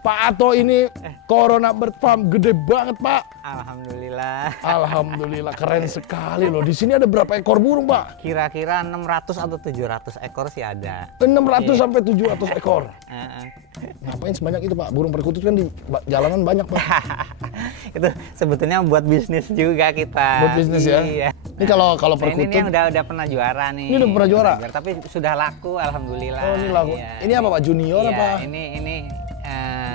Pak Ato ini Corona Bird Farm gede banget, Pak. Alhamdulillah. Alhamdulillah, keren sekali loh. Di sini ada berapa ekor burung, Pak? Kira-kira 600 atau 700 ekor sih ada. 600 sampai 700 ekor. Ngapain sebanyak itu, Pak? Burung perkutut kan di jalanan banyak, Pak. Itu sebetulnya buat bisnis juga kita. Buat bisnis ya? Iya. Ini kalau Nah, perkutut. ini yang udah pernah juara nih. Ini udah pernah juara? Tapi sudah laku, alhamdulillah. Oh, ini laku. Iya. Ini apa, Pak? Junior Iya, apa? Ini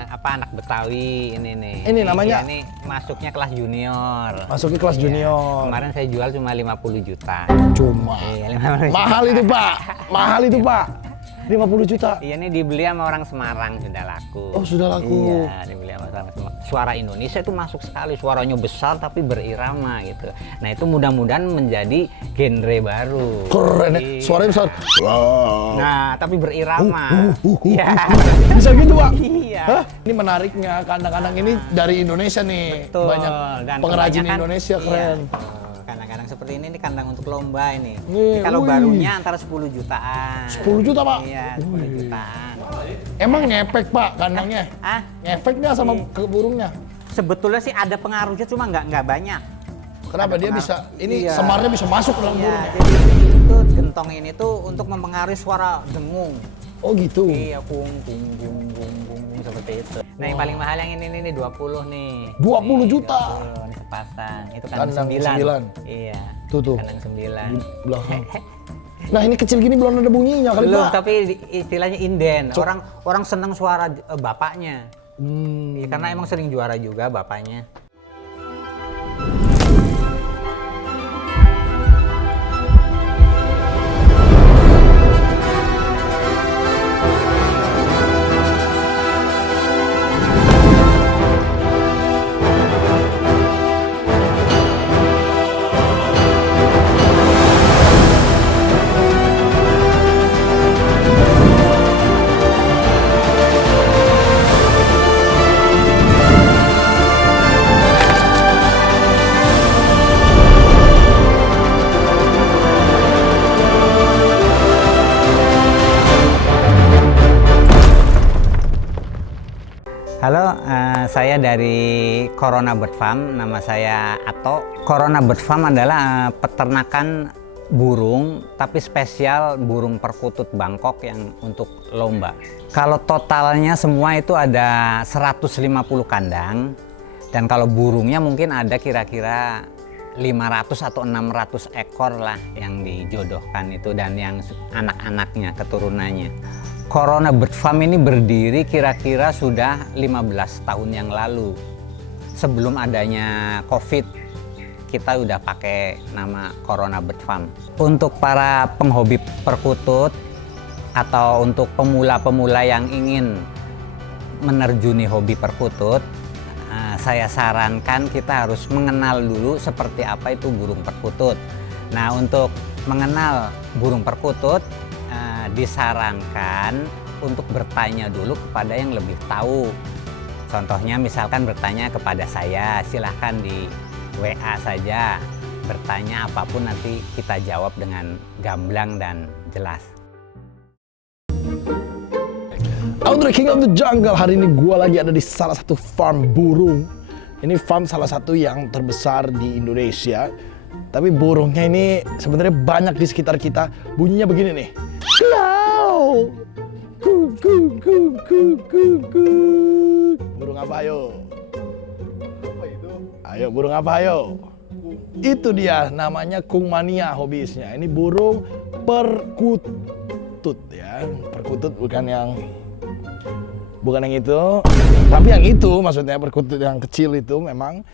apa anak Betawi ini nih. Ini namanya? Ini masuknya kelas junior. Masuk ke kelas Iya. junior. Kemarin saya jual cuma 50 juta. Cuma. Iya, 50 juta. Mahal itu, Pak. Mahal itu, Pak. 50 juta. Iya, ini dibeli sama orang Semarang, sudah laku. Oh, sudah laku. Iya, dibeli sama orang Semarang. Suara Indonesia itu masuk sekali, suaranya besar tapi berirama gitu. Nah, itu mudah-mudahan menjadi genre baru. Keren ya. Iya. Suaranya besar. Wow. Nah, tapi berirama. Iya. Bisa gitu, Pak? Iya. Hah? Ini menariknya, kandang-kandang ini dari Indonesia nih. Betul. Banyak Dan pengrajin kebanyakan- Indonesia, iya, keren. betul. Kandang-kandang seperti ini kandang untuk lomba ini. Nih, Ini kalau wih. barunya antara 10 jutaan. 10 juta, Pak? Iya, 10 jutaan. Emang ngefek, Pak, kandangnya? Ah, Ngefek nggak sama Iya. ke burungnya? sebetulnya sih ada pengaruhnya, cuma nggak banyak. Kenapa Ada dia pengaruh. bisa? Ini Iya. semarnya bisa masuk ke dalam Iya, burungnya. jadi itu gentong ini tuh untuk mempengaruhi suara dengung. Oh gitu. Iya, kung seperti itu. Nah, yang paling mahal yang ini 20 nih. 20 Nih, juta. 20, ini sepasang. Itu kandang Kandang 9. 9. Iya. Tuh. Kandang 9. Di belakang. Nah ini kecil gini belum ada bunyinya kali, Belum, Pak. tapi istilahnya inden. Orang seneng suara bapaknya. Iya, karena emang sering juara juga bapaknya. Halo, saya dari Corona Bird Farm, nama saya Ato. Corona Bird Farm adalah peternakan burung, tapi spesial burung perkutut Bangkok yang untuk lomba. Kalau totalnya semua itu ada 150 kandang, dan kalau burungnya mungkin ada kira-kira 500 atau 600 ekor lah yang dijodohkan itu, dan yang anak-anaknya, keturunannya. Corona Bird Farm ini berdiri kira-kira sudah 15 tahun yang lalu. Sebelum adanya COVID, kita udah pakai nama Corona Bird Farm. Untuk para penghobi perkutut atau untuk pemula-pemula yang ingin menerjuni hobi perkutut, saya sarankan kita harus mengenal dulu seperti apa itu burung perkutut. Nah, untuk mengenal burung perkutut, disarankan untuk bertanya dulu kepada yang lebih tahu. Contohnya misalkan bertanya kepada saya, silahkan di WA saja. Bertanya apapun nanti kita jawab dengan gamblang dan jelas. Audrey King of the Jungle, hari ini gue lagi ada di salah satu farm burung. Ini farm salah satu yang terbesar di Indonesia. Tapi burungnya ini sebenarnya banyak di sekitar kita. Bunyinya begini nih. Wow. Burung apa ayo? Ayo burung apa ayo? Itu dia namanya kung mania hobisnya. Ini burung perkutut ya. Perkutut bukan yang itu. Tapi yang itu maksudnya perkutut yang kecil itu memang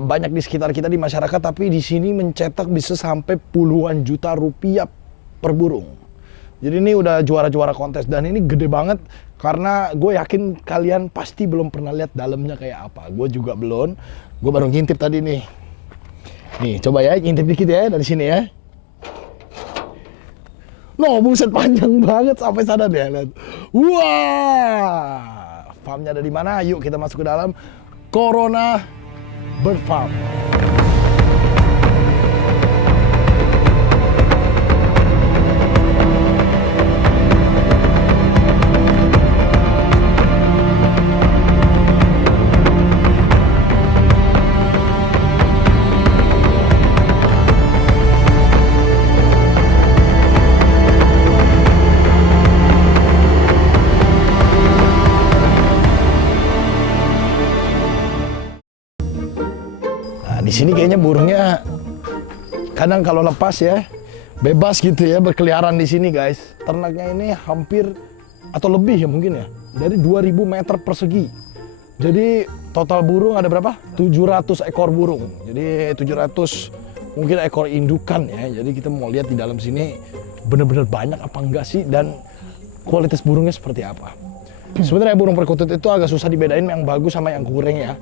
banyak di sekitar kita di masyarakat, tapi di sini mencetak bisa sampai puluhan juta rupiah per burung. Jadi ini udah juara-juara kontes dan ini gede banget karena gue yakin kalian pasti belum pernah lihat dalamnya kayak apa. Gue juga belum. Gue baru ngintip tadi nih. Nih coba ya ngintip dikit ya dari sini ya. No, buset panjang banget sampai sana deh lihat. Wah, farmnya ada di mana? Yuk kita masuk ke dalam Corona Bird Farm. di sini kayaknya burungnya kadang kalau lepas ya bebas gitu ya berkeliaran di sini guys. Ternaknya ini hampir atau lebih ya mungkin ya dari 2000 meter persegi. Jadi total burung ada berapa? 700 ekor burung. Jadi 700 mungkin ekor indukan ya. Jadi kita mau lihat di dalam sini benar-benar banyak apa enggak sih dan kualitas burungnya seperti apa. Sebenarnya burung perkutut itu agak susah dibedain yang bagus sama yang kurang ya.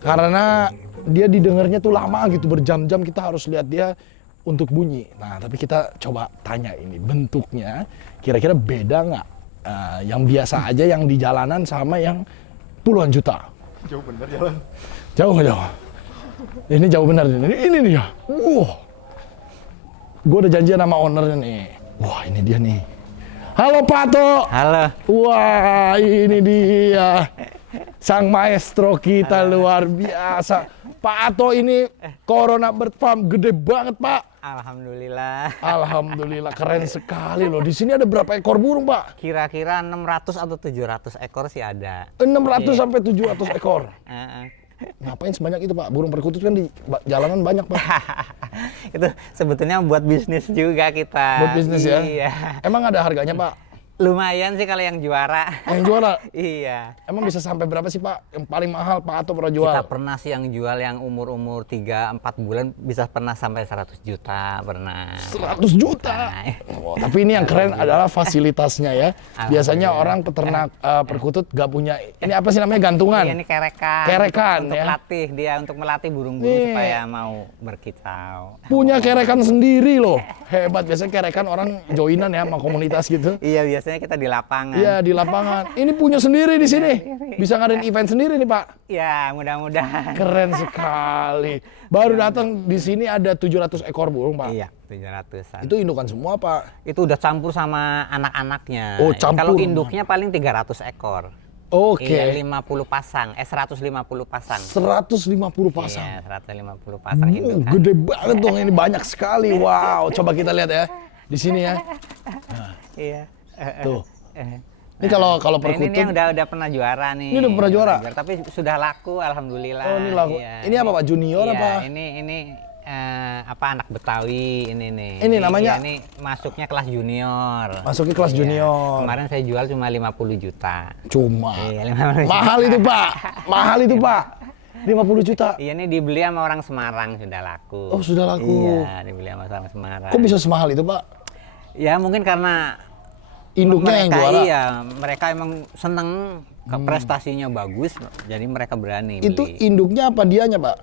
Karena dia didengarnya tuh lama gitu, berjam-jam kita harus lihat dia untuk bunyi. Nah, tapi kita coba tanya ini bentuknya kira-kira beda nggak? Yang biasa aja yang di jalanan sama yang puluhan juta. Jauh bener jalan. Jauh. Ini jauh benar ini dia. Gue udah janjian sama ownernya nih. Wah, ini dia nih. Halo Pak Ato. Halo. Wah, ini dia. Sang maestro kita luar biasa. Pak Ato ini Corona Bird Farm gede banget, Pak. Alhamdulillah. Alhamdulillah, keren sekali loh. Di sini ada berapa ekor burung, Pak? Kira-kira 600 atau 700 ekor sih ada. 600 sampai 700 ekor. Heeh. Ngapain sebanyak itu, Pak? Burung perkutut kan di jalanan banyak, Pak. Itu sebetulnya buat bisnis juga kita. Buat bisnis ya? Iya. Emang ada harganya, Pak? Lumayan sih kalau yang juara. Yang juara? Iya. Emang bisa sampai berapa sih, Pak? Yang paling mahal Pak Ato pernah jual? Kita pernah sih yang jual yang umur-umur 3-4 bulan bisa pernah sampai 100 juta pernah. 100 juta. Oh, tapi ini yang keren adalah fasilitasnya ya. Biasanya orang peternak perkutut gak punya ini apa sih namanya gantungan. Iya, ini kerekan. Kerekan untuk ya. Latih dia untuk melatih burung-burung Nih. supaya mau berkicau. Punya kerekan sendiri loh. Hebat, biasanya kerekan orang joinan ya sama komunitas gitu. Iya, biasanya kita di lapangan. Iya, di lapangan. Ini punya sendiri di sini. Bisa ngadain event sendiri nih, Pak. Ya, mudah-mudahan. Keren sekali. Baru datang di sini ada 700 ekor burung, Pak. Iya, 700-an. Itu indukan semua, Pak. Itu udah campur sama anak-anaknya. Oh, campur. Kalau induknya paling 300 ekor. Oke. Iya, 50 pasang. 150 pasang. 150 pasang. Iya, 150 pasang indukan. Gede banget dong ini, banyak sekali. Wow, coba kita lihat ya. Di sini ya. Iya. Tuh. Ini kalau Nah, perkutut. ini yang udah pernah juara nih. Ini udah pernah juara? Tapi sudah laku, alhamdulillah. Oh, ini laku. Iya, Ini apa, Pak? Junior iya, apa? Ini apa anak Betawi ini nih. Ini namanya? Iya, ini masuknya kelas junior. Masuknya kelas Iya. junior. Kemarin saya jual cuma 50 juta. Cuma. Iya, 50 juta. Mahal itu, Pak. Mahal itu, Pak. 50 juta. Iya, ini dibeli sama orang Semarang sudah laku. Oh, sudah laku. Iya, dibeli sama orang Semarang. Kok bisa semahal itu, Pak? Ya mungkin karena Induknya yang mereka juara. iya, mereka emang seneng ke prestasinya bagus, jadi mereka berani beli. Itu induknya apa dianya, Pak?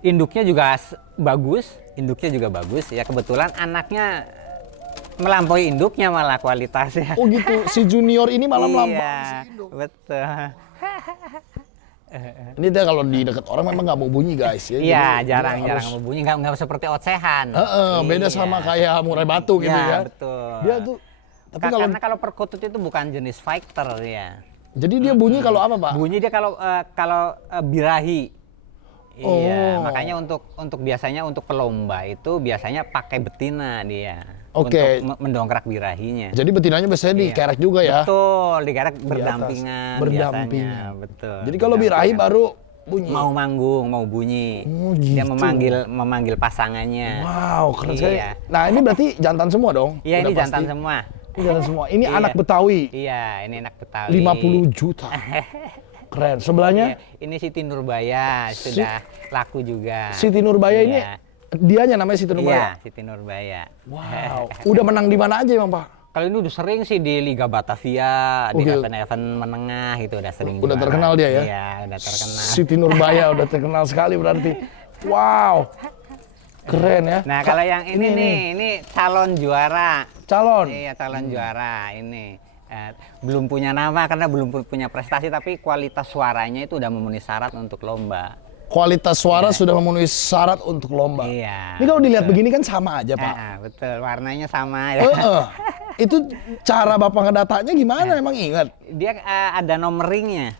Induknya juga bagus, ya kebetulan anaknya melampaui induknya malah kualitasnya. Oh gitu, si junior ini malah melampaui Iya, si induk. betul. Ini dia kalau di dekat orang memang nggak mau bunyi guys ya. Iya, Jadi dia jarang-jarang harus- mau bunyi, nggak seperti ocehan. Beda Iya. sama kayak murai batu gitu Iya, ya. betul. Dia tuh, tapi kalau Karena kalau perkutut itu bukan jenis fighter ya. jadi dia bunyi kalau apa, Pak? Bunyi dia kalau birahi. Iya, Oh. makanya untuk biasanya untuk pelomba itu biasanya pakai betina dia. Oke. Untuk mendongkrak birahinya. Jadi betinanya biasanya dikerek juga ya. Betul, digarek Di atas. berdampingan Berdampingan. biasanya. Betul. Jadi kalau birahi baru bunyi. mau manggung, mau bunyi. Oh, Dia gitu. memanggil pasangannya. Wow, keren sekali. Iya. Nah, ini berarti jantan semua dong? Iya, Udah ini jantan pasti. semua. Ini jantan semua. Ini Iya. anak Betawi. Iya, ini anak Betawi. 50 juta. Keren. Sebelahnya Iya, ini Siti Nurbaya sudah laku juga. Siti Nurbaya ini Iya. dianya namanya Siti Nurbaya. Iya, Siti Nurbaya. Wow. Udah menang di mana aja, Bang, Pak? Kalau ini udah sering sih di Liga Batavia, di Oke. event-event menengah gitu udah sering. Udah juara. terkenal dia ya? Iya, udah terkenal. Siti Nurbaya udah terkenal sekali berarti. Wow. Keren ya. Nah, kalau yang ini calon juara. calon. Iya, calon juara ini. Belum punya nama karena belum punya prestasi, tapi kualitas suaranya itu udah memenuhi syarat untuk lomba. Kualitas suara sudah memenuhi syarat untuk lomba. Iya. Ini kalau dilihat begini kan sama aja, Pak. Betul, warnanya sama ya. Itu cara Bapak ngedatanya gimana? Emang ingat? Dia ada nomor ringnya.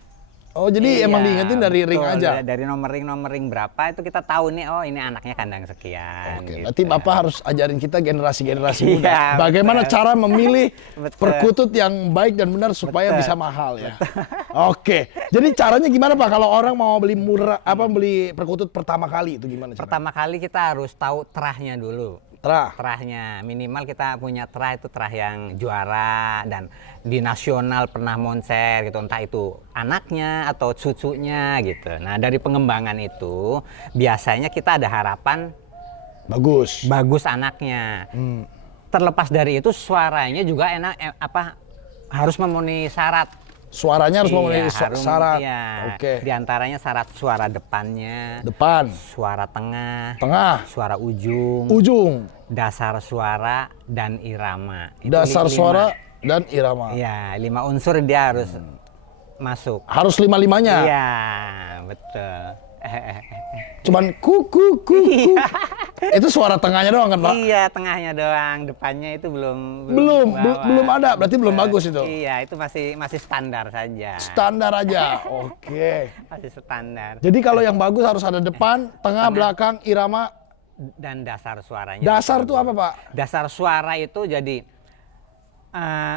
Oh, jadi emang Iya, diingetin dari ring betul. aja? Dari nomor ring berapa itu kita tahu nih, oh ini anaknya kandang sekian. Oke, gitu. berarti Bapak harus ajarin kita generasi-generasi Iya, muda. Bagaimana betul. cara memilih Betul. perkutut yang baik dan benar supaya Betul. bisa mahal ya. Oke, jadi caranya gimana Pak kalau orang mau beli murah, beli perkutut pertama kali itu gimana caranya? Pertama kali kita harus tahu terahnya dulu. Terah. Terahnya minimal kita punya terah itu terah yang juara dan di nasional pernah moncer gitu, entah itu anaknya atau cucunya gitu. Nah dari pengembangan itu biasanya kita ada harapan bagus anaknya. Terlepas dari itu suaranya juga enak, harus memenuhi syarat. Suaranya harus memenuhi syarat. Iya. Oke. Di antaranya syarat suara depannya, Depan, suara tengah, tengah, suara ujung, dasar suara dan irama. Itu dasar lima. suara dan irama. Iya, 5 unsur dia harus masuk. Harus lima-limanya. Iya, betul. Cuman kuku. Itu suara tengahnya doang kan Pak? Iya, tengahnya doang, depannya itu belum Belum ada, berarti belum bagus itu. Iya, itu masih standar saja. Standar aja. Oke. Masih standar. Jadi kalau yang bagus harus ada depan, tengah, belakang, irama. Dan dasar suaranya. Dasar tuh apa Pak? Dasar suara itu jadi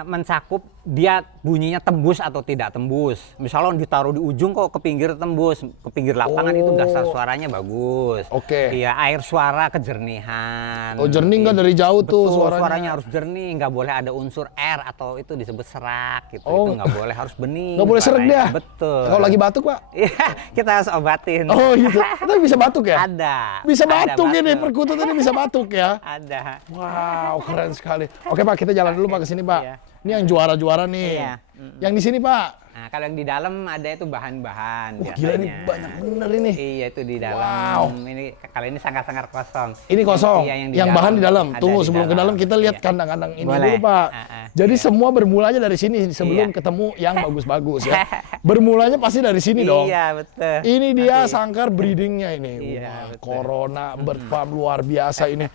mencakup dia bunyinya tembus atau tidak tembus. Misalnya ditaruh di ujung kok ke pinggir tembus, ke pinggir lapangan itu dasar suaranya bagus. Oke. Iya, air suara kejernihan. Oh, jernih nggak dari jauh tuh Betul, suaranya. suaranya harus jernih, nggak boleh ada unsur R atau itu disebut serak gitu. Oh. Itu nggak boleh, harus bening. Nggak boleh serak suaranya. dia. Betul. Kalau lagi batuk Pak? Iya, kita harus obatin. Oh gitu. Tapi bisa batuk ya? Ada. Bisa Ada batuk ini, perkutut ini bisa batuk ya? Ada. Wow, keren sekali. Oke Pak, kita jalan dulu Pak ke sini Pak. Iya. Ini yang juara-juara nih. Iya. Yang di sini Pak. Nah, kalau yang di dalam ada itu bahan-bahan Wah, gila ini banyak bener ini. Iya, itu di dalam. Wow. Ini kalau ini sangat-sangat kosong. Ini kosong. Iya, yang bahan di dalam. Ada Tunggu di sebelum ke dalam kita lihat Iya. kandang-kandang ini Boleh. dulu Pak. Jadi Iya. semua bermulanya dari sini sebelum Iya. ketemu yang bagus-bagus ya. Bermulanya pasti dari sini dong. Iya, betul. Ini dia Nanti- sangkar breedingnya ini. Iya, Wah, betul. Corona bird farm luar biasa ini.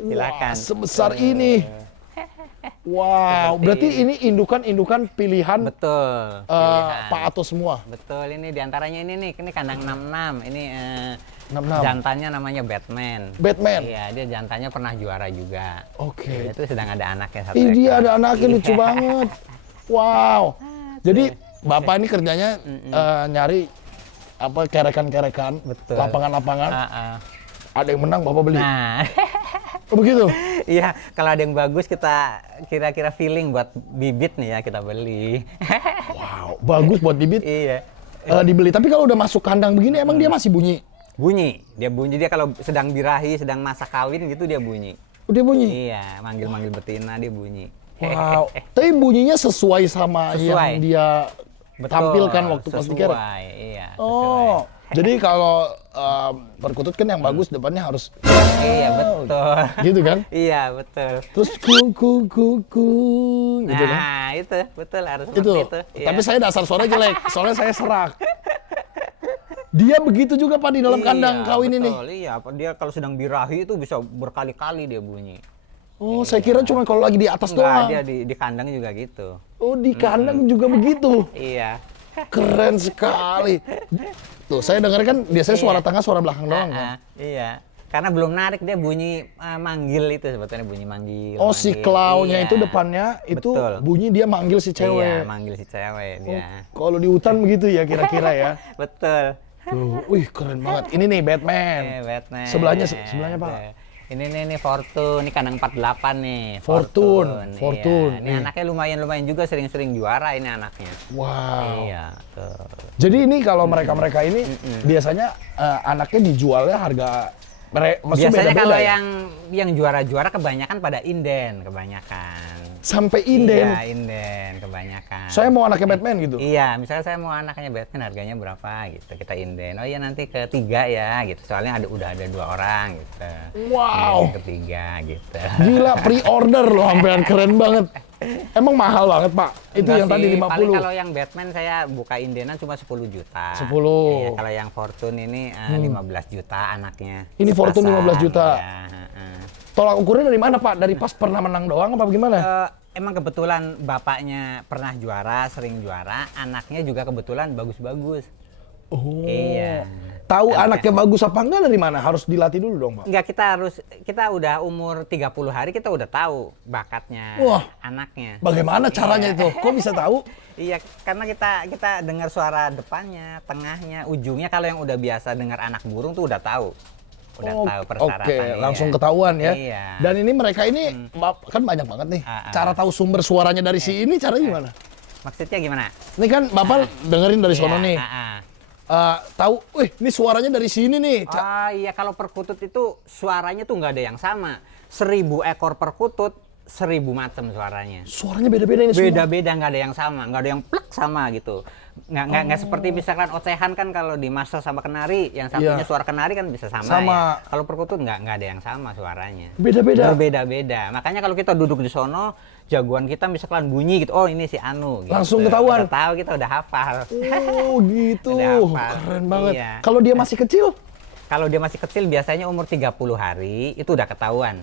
Silakan. Wah, sebesar ini. Wow, berarti ini indukan-indukan pilihan Betul. Pak Ato semua. Betul, ini diantaranya ini kandang 66. Ini 66. jantannya namanya Batman. Batman. Iya, dia jantannya pernah juara juga. Oke. Itu sedang ada anaknya satu Ini dia ekor. ada anaknya Iya. lucu banget. Wow. Jadi Bapak ini kerjanya nyari kerekan-kerekan, Betul. lapangan-lapangan. Ada yang menang Bapak beli. Nah, Oh, begitu. iya, kalau ada yang bagus kita kira-kira feeling buat bibit nih ya kita beli. Wow, bagus buat bibit. Iya. Dibeli. Tapi kalau udah masuk kandang begini emang dia masih bunyi. Bunyi dia kalau sedang birahi, sedang masa kawin gitu dia bunyi. Udah bunyi. Iya, manggil-manggil betina dia bunyi. Wow. Tapi bunyinya sesuai sama Sesuai. yang dia tampilkan waktu pas dikerek. Sesuai, iya. Oh, jadi kalau perkutut kan yang bagus depannya harus Iya, betul. gitu kan? Iya, betul. Terus ku gitu kan? Nah, itu betul harus Itu. seperti itu. Iya. Tapi saya dasar suara jelek, soalnya saya serak. Dia begitu juga Pak di dalam kandang kawin ini. Betul, iya. Dia kalau sedang birahi itu bisa berkali-kali dia bunyi. Oh, saya kira cuma kalau lagi di atas doang. Enggak, dia di kandang juga gitu. Oh, di kandang juga begitu. Iya. Keren sekali. Tuh, saya dengar kan biasanya suara tengah, suara belakang doang kan. Iya. Karena belum narik dia bunyi manggil itu sebetulnya bunyi manggil. Oh, si manggil. klaunya Iya. itu depannya itu Betul. bunyi dia manggil si Iya, cewek. manggil si cewek Oh, dia. kalau di hutan begitu ya kira-kira ya. Betul. Tuh, wih keren banget. Ini nih Batman. Batman. Sebelahnya Pak. Ini nih Fortune, ini kandang 48 nih. Fortune. Iya. Ini Nih. anaknya lumayan juga sering-sering juara ini anaknya. Wow. Iya, tuh. Jadi ini kalau mereka-mereka ini biasanya anaknya dijualnya harga maksudnya Biasanya beda-beda kalau ya? yang juara-juara kebanyakan pada inden kebanyakan. Sampai inden. Iya, inden kebanyakan. Saya mau anaknya Batman gitu. Iya, misalnya saya mau anaknya Batman harganya berapa gitu. Kita inden. Oh iya nanti ketiga ya gitu. Soalnya udah ada 2 orang gitu. Wow. Inden ketiga gitu. Gila pre-order loh sampean keren banget. Emang mahal banget Pak. Itu Enggak yang tadi sih, paling 50. kalau yang Batman saya buka indenan cuma 10 juta. 10. Iya, kalau yang Fortune ini 15 juta anaknya. Ini Fortune 15 juta. Iya, heeh. Tolak ukurnya dari mana Pak? Dari pas pernah menang doang apa gimana? emang kebetulan bapaknya pernah juara, sering juara, anaknya juga kebetulan bagus-bagus. Oh. Iya. Tahu anaknya bagus apa enggak dari mana? Harus dilatih dulu dong, Pak. Enggak, kita udah umur 30 hari kita udah tahu bakatnya anaknya. Bagaimana caranya itu? Kok bisa tahu? Iya, karena kita dengar suara depannya, tengahnya, ujungnya. Kalau yang udah biasa dengar anak burung tuh udah tahu. Udah tahu persyaratannya. Oke, langsung ketahuan ya. Iya. Dan ini mereka ini kan banyak banget nih. Cara tahu sumber suaranya dari si ini caranya gimana? Maksudnya gimana? Ini kan Bapak dengerin dari sono nih. Ah. Tahu, ini suaranya dari sini nih. Iya, kalau perkutut itu suaranya tuh nggak ada yang sama. 1000 ekor perkutut, 1000 macam suaranya. Suaranya beda-beda ini semua. Beda-beda, nggak ada yang sama, nggak ada yang plek sama gitu. Nggak seperti misalkan ocehan kan kalau di master sama kenari, yang satunya suara kenari kan bisa sama. Ya. Kalau perkutut nggak ada yang sama suaranya. Beda-beda. Berbeda-beda. Makanya kalau kita duduk di sono, jagoan kita misalkan bunyi gitu, oh ini si Anu. Gitu. Langsung ketahuan. Udah tahu, kita udah hafal. Oh gitu. Keren banget. Iya. Kalau dia masih kecil? Kalau dia masih kecil biasanya umur 30 hari itu udah ketahuan.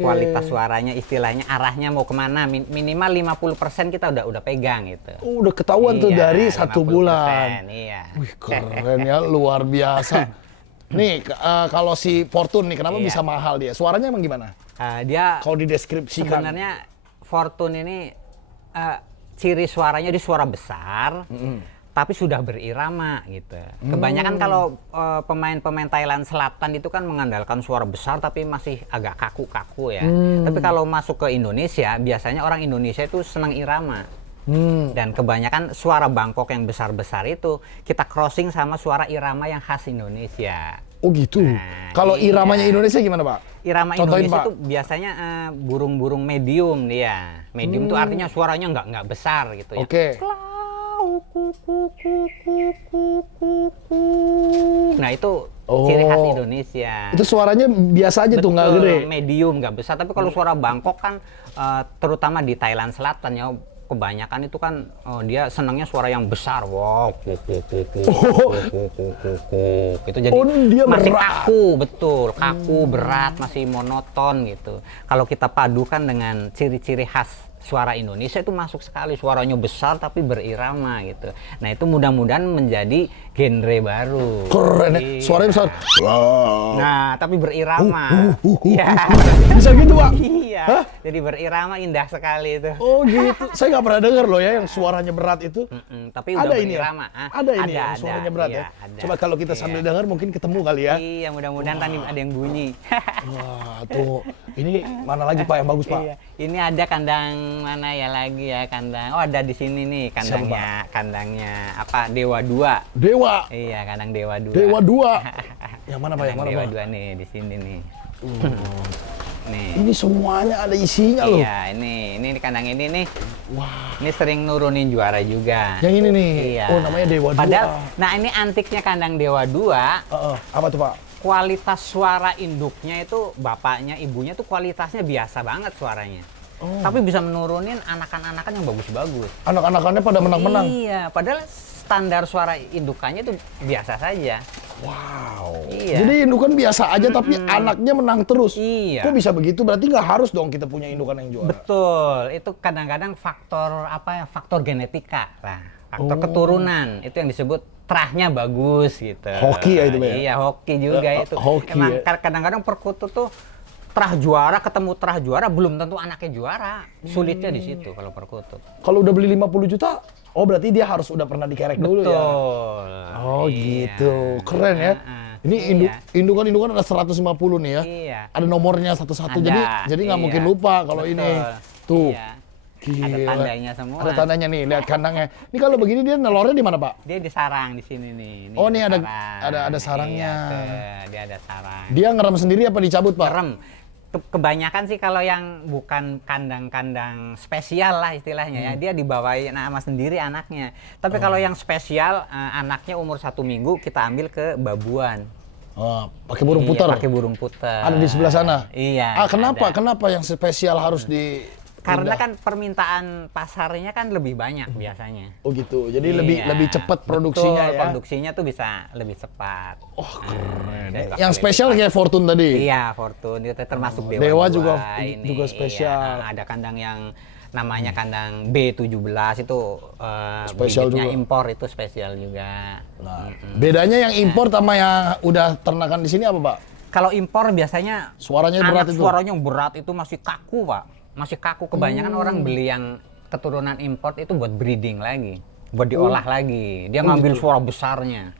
Kualitas suaranya, istilahnya arahnya mau kemana, minimal 50% kita udah pegang gitu. Udah ketahuan tuh dari 1 bulan. Iya. Wih, keren ya, luar biasa. Nih, kalau si Fortune nih, kenapa bisa mahal dia? Suaranya emang gimana? Dia kalau dideskripsikan. Sebenarnya Fortune ini ciri suaranya di suara besar. Tapi sudah berirama gitu. Kebanyakan kalau pemain-pemain Thailand Selatan itu kan mengandalkan suara besar tapi masih agak kaku-kaku ya. Tapi kalau masuk ke Indonesia, biasanya orang Indonesia itu senang irama. Dan kebanyakan suara Bangkok yang besar-besar itu kita crossing sama suara irama yang khas Indonesia. Oh gitu. Kalau iramanya Indonesia gimana, Pak? Irama Contohin, Indonesia Pak. itu biasanya burung-burung medium dia. Medium itu artinya suaranya nggak besar gitu ya. Oke. Nah itu ciri khas Indonesia. Itu suaranya biasa aja tuh, nggak gede. Medium, nggak besar. Tapi kalau suara Bangkok kan, terutama di Thailand Selatan ya, kebanyakan itu kan dia senangnya suara yang besar. Wow, itu jadi dia masih berat. kaku, betul, kaku, berat, masih monoton gitu. Kalau kita padukan dengan ciri-ciri khas suara Indonesia itu masuk sekali, suaranya besar tapi berirama gitu. Nah itu mudah-mudahan menjadi genre baru. Keren ya, suaranya besar. Nah tapi berirama. Iya. Bisa gitu, Pak? Iya. Jadi berirama indah sekali itu. Oh gitu. Saya nggak pernah dengar loh ya yang suaranya berat itu. Tapi udah Ada ini ya? berirama. Ada ini yang suaranya berat ya? Coba kalau kita sambil dengar mungkin ketemu kali ya. Iya, mudah-mudahan tadi ada yang bunyi. Wah, tuh. Ini mana lagi, Pak, yang bagus, Pak? Iya. Ini ada kandang mana ya lagi ya, kandang. Oh, ada di sini nih kandangnya. Kandangnya apa? Dewa 2. Dewa. Iya, kandang Dewa 2. Dewa 2. Yang mana, Pak? Yang mana, Dewa Pak? 2 nih, di sini nih. Nih. Ini semuanya ada isinya loh. Iya, ini di kandang ini nih. Wah. Ini sering nurunin juara juga. Yang ini nih. Iya. Oh, namanya Dewa 2. Padahal, nah ini antiknya kandang Dewa 2. Apa tuh, Pak? Kualitas suara induknya itu, bapaknya, ibunya tuh kualitasnya biasa banget suaranya. Tapi bisa menurunin anakan-anakan yang bagus-bagus. Anak-anakannya pada menang-menang. Iya, padahal standar suara indukannya itu biasa saja. Wow. Iya. Jadi indukan biasa aja tapi anaknya menang terus. Iya. Kok bisa begitu? Berarti nggak harus dong kita punya indukan yang juara. Betul. Itu kadang-kadang faktor apa ya? Faktor genetika lah. Faktor keturunan. Itu yang disebut terahnya bagus gitu. Hoki ya itu, Pak? Iya, hoki juga itu. Hoki, emang ya. kadang-kadang perkutut tuh terah juara ketemu terah juara belum tentu anaknya juara. Sulitnya di situ kalau perkutut. Kalau udah beli 50 juta, oh berarti dia harus udah pernah dikerek dulu ya. Betul. Oh Iya. gitu. Keren ya. Ini indukan-indukan ada 150 nih ya. Iya. Ada nomornya satu-satu. Ada, Jadi nggak iya. mungkin lupa kalau Betul. ini. Tuh. Iya. Gila. Ada tandanya semua. Ada tandanya nih, lihat kandangnya. Ini kalau begini dia nelornya di mana, Pak? Dia di sarang di sini nih. Oh, ini ada sarang. sarangnya. Iya, dia ada sarang. Dia ngerem sendiri apa dicabut, Pak? Ngerem. Kebanyakan sih kalau yang bukan kandang-kandang spesial lah istilahnya ya, dia dibawain nama sendiri anaknya. Tapi kalau yang spesial, anaknya umur 1 minggu kita ambil ke babuan. Oh, pakai burung puter. Pakai burung puter. Ada di sebelah sana. Iya. Kenapa? ada. Kenapa yang spesial harus di? Karena kan permintaan pasarnya kan lebih banyak biasanya. Oh gitu. Jadi Iya, lebih cepat produksinya betul, ya. Produksinya tuh bisa lebih cepat. Oh keren. Nah, Yang spesial kayak Fortune tadi. Iya, Fortune itu termasuk Dewa dua juga ini. juga spesial. Iya, ada kandang yang namanya kandang B17 itu Spesial bibitnya juga. impor itu spesial juga. Nah, bedanya yang impor sama yang udah ternakan di sini apa, Pak? Kalau impor biasanya Suaranya berat anak itu? suaranya yang berat itu masih kaku, Pak. Masih kaku. Kebanyakan orang beli yang keturunan impor itu buat breeding lagi, buat diolah lagi. Dia ngambil suara besarnya.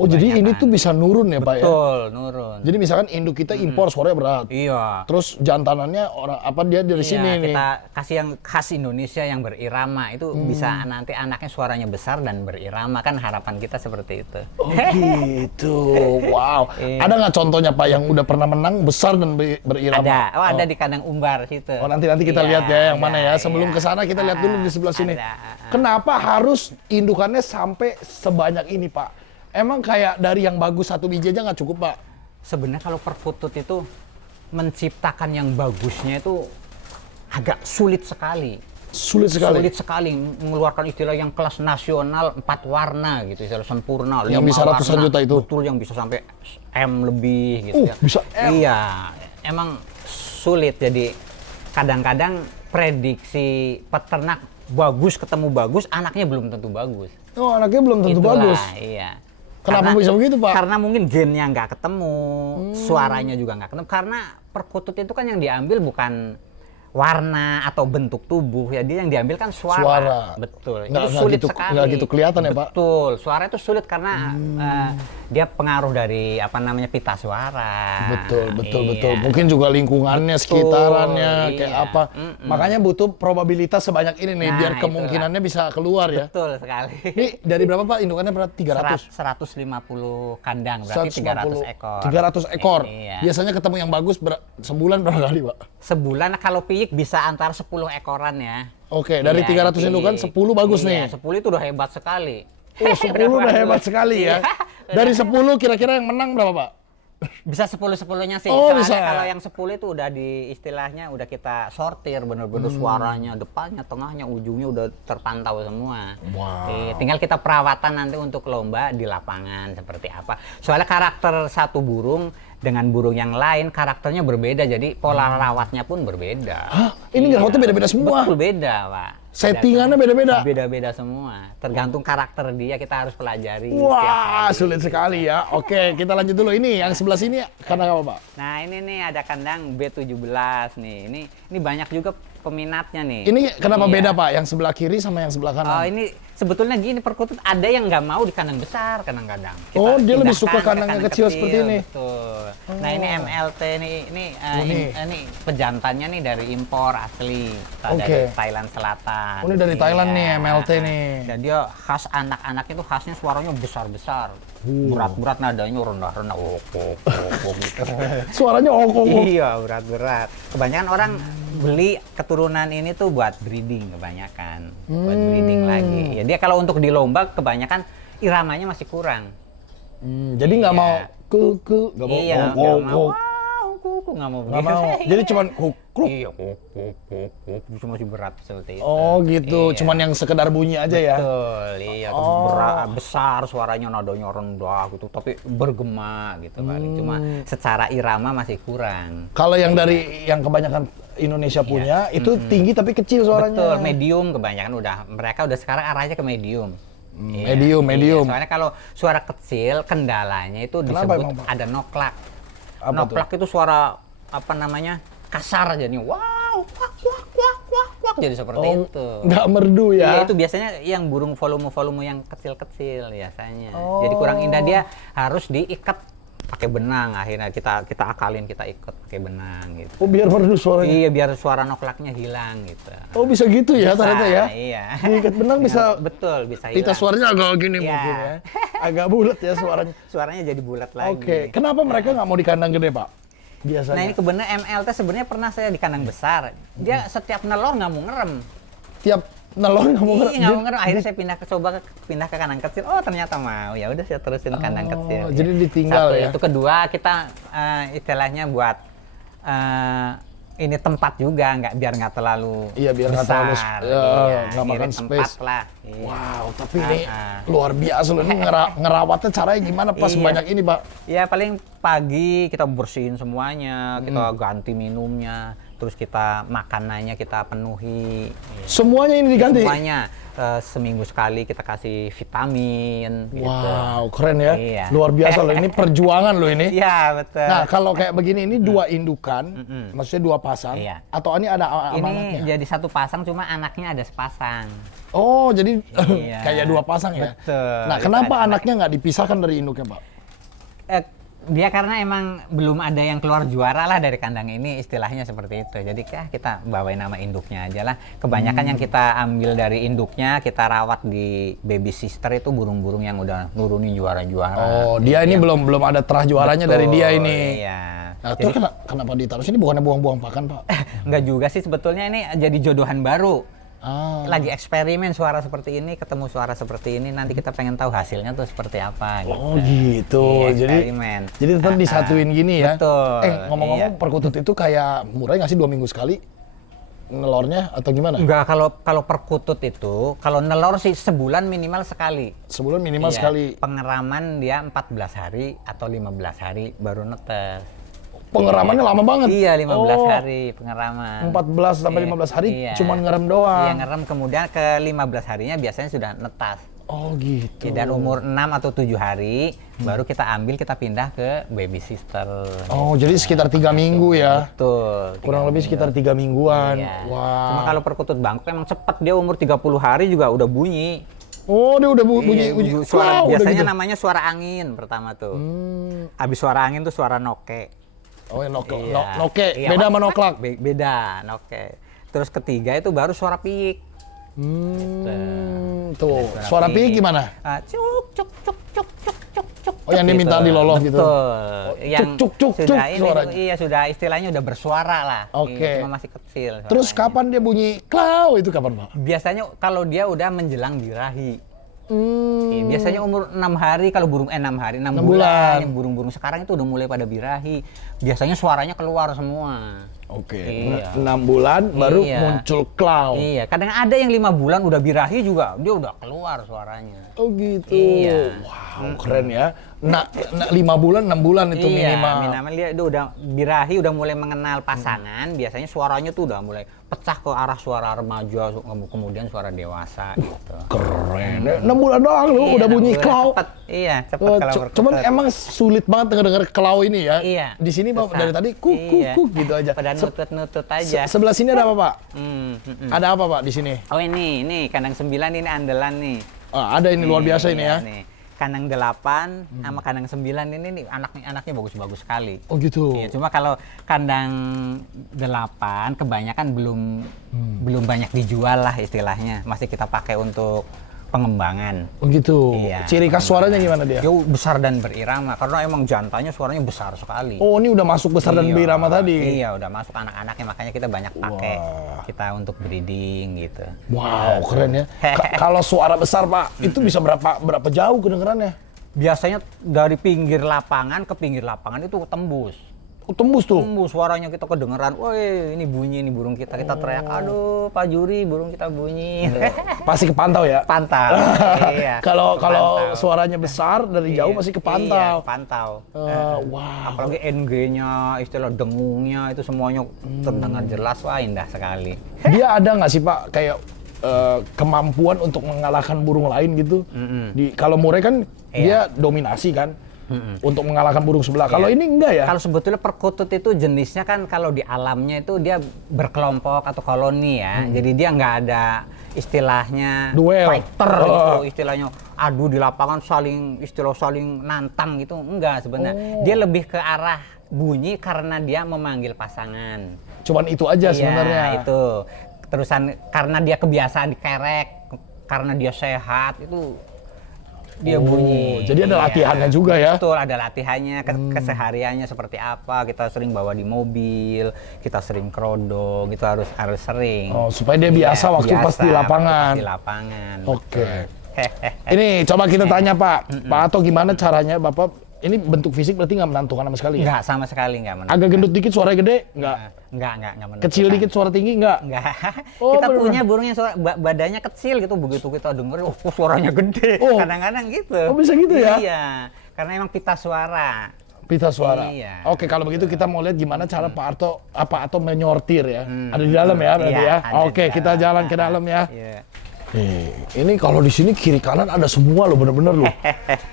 Oh, jadi ini tuh bisa nurun ya, Pak ya? Betul, nurun. Jadi misalkan induk kita impor suaranya berat. Iya. Terus jantanannya orang apa dia dari Iya, sini nih. kita kasih yang khas Indonesia yang berirama itu bisa nanti anaknya suaranya besar dan berirama, kan harapan kita seperti itu. Oh gitu, wow. Iya. Ada nggak contohnya Pak yang udah pernah menang besar dan berirama? Ada di kandang umbar situ. Oh nanti kita Iya, lihat ya yang mana ya. ada, Sebelum iya. ke sana kita lihat dulu di sebelah sini. Ada. Kenapa harus indukannya sampai sebanyak ini Pak? Emang kayak dari yang bagus satu biji aja nggak cukup Pak? Sebenarnya kalau perkutut itu menciptakan yang bagusnya itu agak sulit sekali. Sulit sekali. Sulit sekali mengeluarkan istilah yang kelas nasional 4 warna gitu, istilah sempurna. Yang 5 bisa ratusan warna. juta itu? Betul, yang bisa sampai M lebih gitu ya. Bisa M? Iya, emang sulit. Jadi kadang-kadang prediksi peternak bagus ketemu bagus, anaknya belum tentu bagus. Oh anaknya belum tentu Itulah, bagus. Iya. Kenapa bisa begitu, Pak? Karena mungkin gennya nggak ketemu, suaranya juga nggak ketemu. Karena perkutut itu kan yang diambil bukan warna atau bentuk tubuh, ya dia yang diambil kan suara. Betul. Nggak itu sulit gitu, sekali. nggak gitu kelihatan ya, Pak? Betul. Suara itu sulit karena dia pengaruh dari apa namanya pita suara. Betul. Iya. Mungkin juga lingkungannya, Betul, sekitarannya, kayak iya. apa. Makanya butuh probabilitas sebanyak ini nih, Nah, biar kemungkinannya bisa keluar ya. Betul sekali. Ini dari berapa Pak? Indukannya berapa? 300? 150 kandang, berarti 300 ekor. 300 ekor. Iya. Biasanya ketemu yang bagus sebulan berapa kali, Pak? Sebulan kalau piyik bisa antara 10 ekoran ya. Oke, dari Iya, 300 indukan 10 bagus nih. 10 itu udah hebat sekali. Oh, 10 udah hebat sekali ya. Iya. Dari 10 kira-kira yang menang berapa, Pak? Bisa 10-10-nya sih. Oh, Soalnya bisa. kalau yang 10 itu udah di istilahnya udah kita sortir bener-bener suaranya, depannya, tengahnya, ujungnya udah terpantau semua. Wow. Tinggal kita perawatan nanti untuk lomba di lapangan seperti apa. Soalnya karakter satu burung dengan burung yang lain karakternya berbeda, jadi pola rawatnya pun berbeda. Hah? Ini rawatnya beda-beda semua? Betul, beda, Pak. Settingannya beda-beda? Beda-beda semua. Tergantung karakter dia, kita harus pelajari. setiap Wah, hari. sulit sekali ya. Oke, kita lanjut dulu. Ini yang sebelah sini kandang apa, Pak? Nah, ini nih ada kandang B17 nih. Ini banyak juga peminatnya nih. Ini kenapa Iya. beda, Pak? Yang sebelah kiri sama yang sebelah kanan? Oh, ini sebetulnya gini, perkutut ada yang nggak mau di kandang besar, kadang-kadang. Kita Oh, dia lebih pindahkan suka ke kandangnya kecil seperti ini. Betul. Nah, ini MLT nih, nih. ini pejantannya nih dari impor asli. Oke. Dari Thailand Selatan. Oh, ini dari Thailand nih, MLT nih. Dan dia khas anak-anak itu khasnya suaranya besar-besar. Berat-berat nadanya rendah-rendah. Gitu. Suaranya ongkong. Iya, berat-berat. Kebanyakan orang beli keturunan ini tuh buat breeding kebanyakan. Buat breeding lagi. Ya dia kalau untuk di lomba kebanyakan iramanya masih kurang. Jadi nggak Iya. mau nggak mau Iya, nggak kuk, mau. kuk. Nggak mau Nggak begitu. mau. Jadi cuman kuk. Iya, kuk. Itu masih berat seperti itu. Oh gitu, Iya. cuman yang sekedar bunyi aja ya. Betul, iya. Berat, besar suaranya, nadanya rendah gitu, tapi bergema gitu paling. Cuma secara irama masih kurang. Kalau yang dari yang kebanyakan Indonesia punya itu tinggi tapi kecil suaranya. Betul, medium kebanyakan mereka udah sekarang arahnya ke medium. Iya, medium. Soalnya kalau suara kecil kendalanya itu Kenapa disebut emang, Pak? ada noklak. Apa Noklak itu suara apa namanya? Kasar jadi wow, kuak kuak kuak kuak kuak jadi seperti Oh, itu. nggak merdu ya. Iya, itu biasanya yang burung volume-volume yang kecil-kecil biasanya. Oh. Jadi kurang indah, dia harus diikat pakai benang. Akhirnya kita akalin, kita ikat pakai benang gitu. Oh biar merdu suaranya. Iya, biar suara noklaknya hilang gitu. Oh bisa gitu ya ternyata ya. Iya. Diikat benang bisa. Betul, bisa Pita hilang. suaranya agak gini Iya. mungkin ya. Agak bulat ya suaranya. Suaranya jadi bulat lagi. Oke, kenapa mereka nggak mau di kandang gede, Pak? Biasanya. Nah, ini kebenaran MLT sebenarnya pernah saya di kandang besar. Dia setiap nelor nggak mau ngerem. Tiap nelor nggak mau ngerem. Iya, nggak mau ngerem. Akhirnya saya pindah ke kandang kecil. Oh, ternyata mau. Ya udah saya terusin kandang kecil. jadi ditinggal Satu, ya. Itu kedua, kita istilahnya buat ini tempat juga, biar nggak terlalu Iya, biar nggak terlalu besar. nggak makan ngirit tempat space. lah. Iya. Wow, tapi ini luar biasa loh. Ini ngerawatnya caranya gimana pas Iya. banyak ini, Pak? Ya paling pagi kita bersihin semuanya, kita ganti minumnya. terus kita makanannya kita penuhi. Semuanya ini diganti? Semuanya. Seminggu sekali kita kasih vitamin. Wow, keren ya. Iya. Luar biasa loh, ini perjuangan loh ini. Iya, betul. Nah, kalau kayak begini, ini 2 indukan, maksudnya 2 pasang, Iya. atau ini ada Ini anaknya? jadi 1 pasang, cuma anaknya ada sepasang. Oh, jadi Iya. kayak 2 pasang ya? Betul. Nah, Itu kenapa ada anaknya nggak dipisahkan dari induknya, Pak? Dia karena emang belum ada yang keluar juara lah dari kandang ini, istilahnya seperti itu. Jadi kita bawain nama induknya aja lah. Kebanyakan yang kita ambil dari induknya, kita rawat di baby sister itu burung-burung yang udah nurunin juara-juara. Oh, dia ini belum ada terah juaranya dari dia ini. Iya. Nah, terus kenapa ditaruh sini? Bukannya buang-buang pakan, Pak? Enggak juga sih, sebetulnya ini jadi jodohan baru. Ah. Lagi eksperimen suara seperti ini, ketemu suara seperti ini, nanti kita pengen tahu hasilnya tuh seperti apa gitu. Oh gitu, Iya, jadi eksperimen. tetap disatuin gini ya. Betul. Ngomong-ngomong, Iya. perkutut itu kayak murah nggak sih 2 minggu sekali nelornya atau gimana? Enggak, kalau perkutut itu, kalau nelor sih sebulan minimal sekali. Sebulan minimal Iya, sekali. Pengeraman dia 14 hari atau 15 hari baru netes. Pengeramannya lama banget. Iya, 15 Oh, hari pengeraman. 14 sampai 15 hari cuman ngerem doang. Iya, ngerem, kemudian ke 15 harinya biasanya sudah netas. Oh gitu. Dan umur 6 atau 7 hari baru kita ambil, kita pindah ke baby sister. Oh, jadi sekitar 3 minggu ya. Betul. Kurang lebih sekitar 3 mingguan. Iya. Wah. Cuma kalau perkutut Bangkok emang cepet, dia umur 30 hari juga udah bunyi. Oh, dia udah bunyi Suara wow, udah biasanya gitu. namanya suara angin pertama tuh. Habis suara angin tuh suara noke. Oh, ya, noke. Iya. Noke. Iya, Beda sama noklak. Beda, noke. Terus ketiga itu baru suara piik. Tuh, suara piik gimana? Cuk cuk cuk cuk cuk cuk cuk. Oh, yang diminta diloloh gitu. Betul. Yang cuk, cuk, cuk, sudah cuk ini, suaranya. iya sudah istilahnya udah bersuara lah. Oke. Iya, cuma masih kecil. Terus suaranya. kapan dia bunyi klau itu kapan, Pak? Biasanya kalau dia udah menjelang birahi. Hmm. Iya, biasanya umur 6 hari, kalau burung 6 hari, 6 6 bulan. bulan. Yang burung-burung sekarang itu udah mulai pada birahi. Biasanya suaranya keluar semua. Oke. Iya. 6 bulan baru Iya. muncul klau. Iya, kadang ada yang 5 bulan udah birahi juga, dia udah keluar suaranya. Oh gitu. Iya. Wow, keren ya. Nah, 5 bulan, 6 bulan itu Iya, minimal. minimal dia udah birahi, udah mulai mengenal pasangan, biasanya suaranya tuh udah mulai pecah ke arah suara remaja, kemudian suara dewasa gitu. Keren. 6 bulan doang lu Iya, udah bunyi 6 bulan, klau. cepet. Iya, cepet kalau Cuman perkutut. emang sulit banget denger klau ini ya. Iya. Di sini Bapak Susah. dari tadi kuk Iya. gitu aja. Pada nutut-nutut aja. Sebelah sini ada apa, Pak? Hmm, hmm, hmm. Ada apa, Pak, di sini? Oh ini kandang 9 ini andalan nih. Ah, ada ini luar biasa ini ya. Nih. Kandang 8 sama kandang 9 ini nih anaknya bagus-bagus sekali. Oh gitu. Iya, cuma kalau kandang 8 kebanyakan belum banyak dijual lah istilahnya. Masih kita pakai untuk pengembangan. Oh gitu. Iya. Ciri khas suaranya gimana dia? Dia besar dan berirama karena emang jantannya suaranya besar sekali. Oh, ini udah masuk besar dan Iya, berirama tadi. Iya, udah masuk anak-anaknya, makanya kita banyak pakai. Wah. Kita untuk breeding gitu. Wow, keren ya. Kalau suara besar, Pak, itu bisa berapa jauh kedengerannya? Biasanya dari pinggir lapangan ke pinggir lapangan itu tembus. Oh, tembus tuh. Tembus suaranya kita kedengeran. Woi, ini bunyi ini burung kita. Kita teriak, aduh Pak Juri, burung kita bunyi. Pasti kepantau ya. Pantau. Iya. Kalau Kepantau. suaranya besar dari jauh Iya. pasti kepantau. Iya, pantau. Wow. Apalagi NG-nya, istilah dengungnya itu semuanya terdengar jelas, wah indah sekali. Dia ada nggak sih, Pak, kayak kemampuan untuk mengalahkan burung lain gitu? Kalau murai kan dia dominasi kan untuk mengalahkan burung sebelah. Kalau Iya. ini enggak ya? Kalau sebetulnya perkutut itu jenisnya kan kalau di alamnya itu dia berkelompok atau koloni ya. Jadi dia nggak ada istilahnya Duel. fighter gitu, istilahnya adu di lapangan saling nantang gitu. Enggak sebenarnya. Dia lebih ke arah bunyi karena dia memanggil pasangan. Cuman itu aja sebenarnya. Iya, itu. Terusan karena dia kebiasaan dikerek, karena dia sehat itu dia bunyi. Jadi ada Iya. latihannya juga ya? Betul, ada latihannya, kesehariannya seperti apa. Kita sering bawa di mobil, kita sering kerodo, gitu harus sering. Oh, supaya dia biasa waktu pas di lapangan. Pas di lapangan. Oke. Ini coba kita tanya Pak. Pak Ato, gimana caranya Bapak? Ini bentuk fisik berarti nggak menentukan sama sekali ya? Enggak, sama sekali enggak menentukan. Agak gendut dikit suaranya gede? Nggak. Enggak menentukan. Kecil dikit suara tinggi? Nggak. Enggak. Oh, Kita bener-bener. punya burung yang badannya kecil gitu, begitu kita denger, oh suaranya gede. Oh. Kadang-kadang gitu. Oh, bisa gitu ya? Iya, karena emang pita suara. Pita suara. Iya. Oke, kalau begitu kita mau lihat gimana cara Pak Arto menyortir ya. Ada di dalam ya berarti Iya, ya. ada di Oke, kita dalam. jalan ke dalam ya. Iya. Ini kalau di sini kiri kanan ada semua loh, bener-bener loh.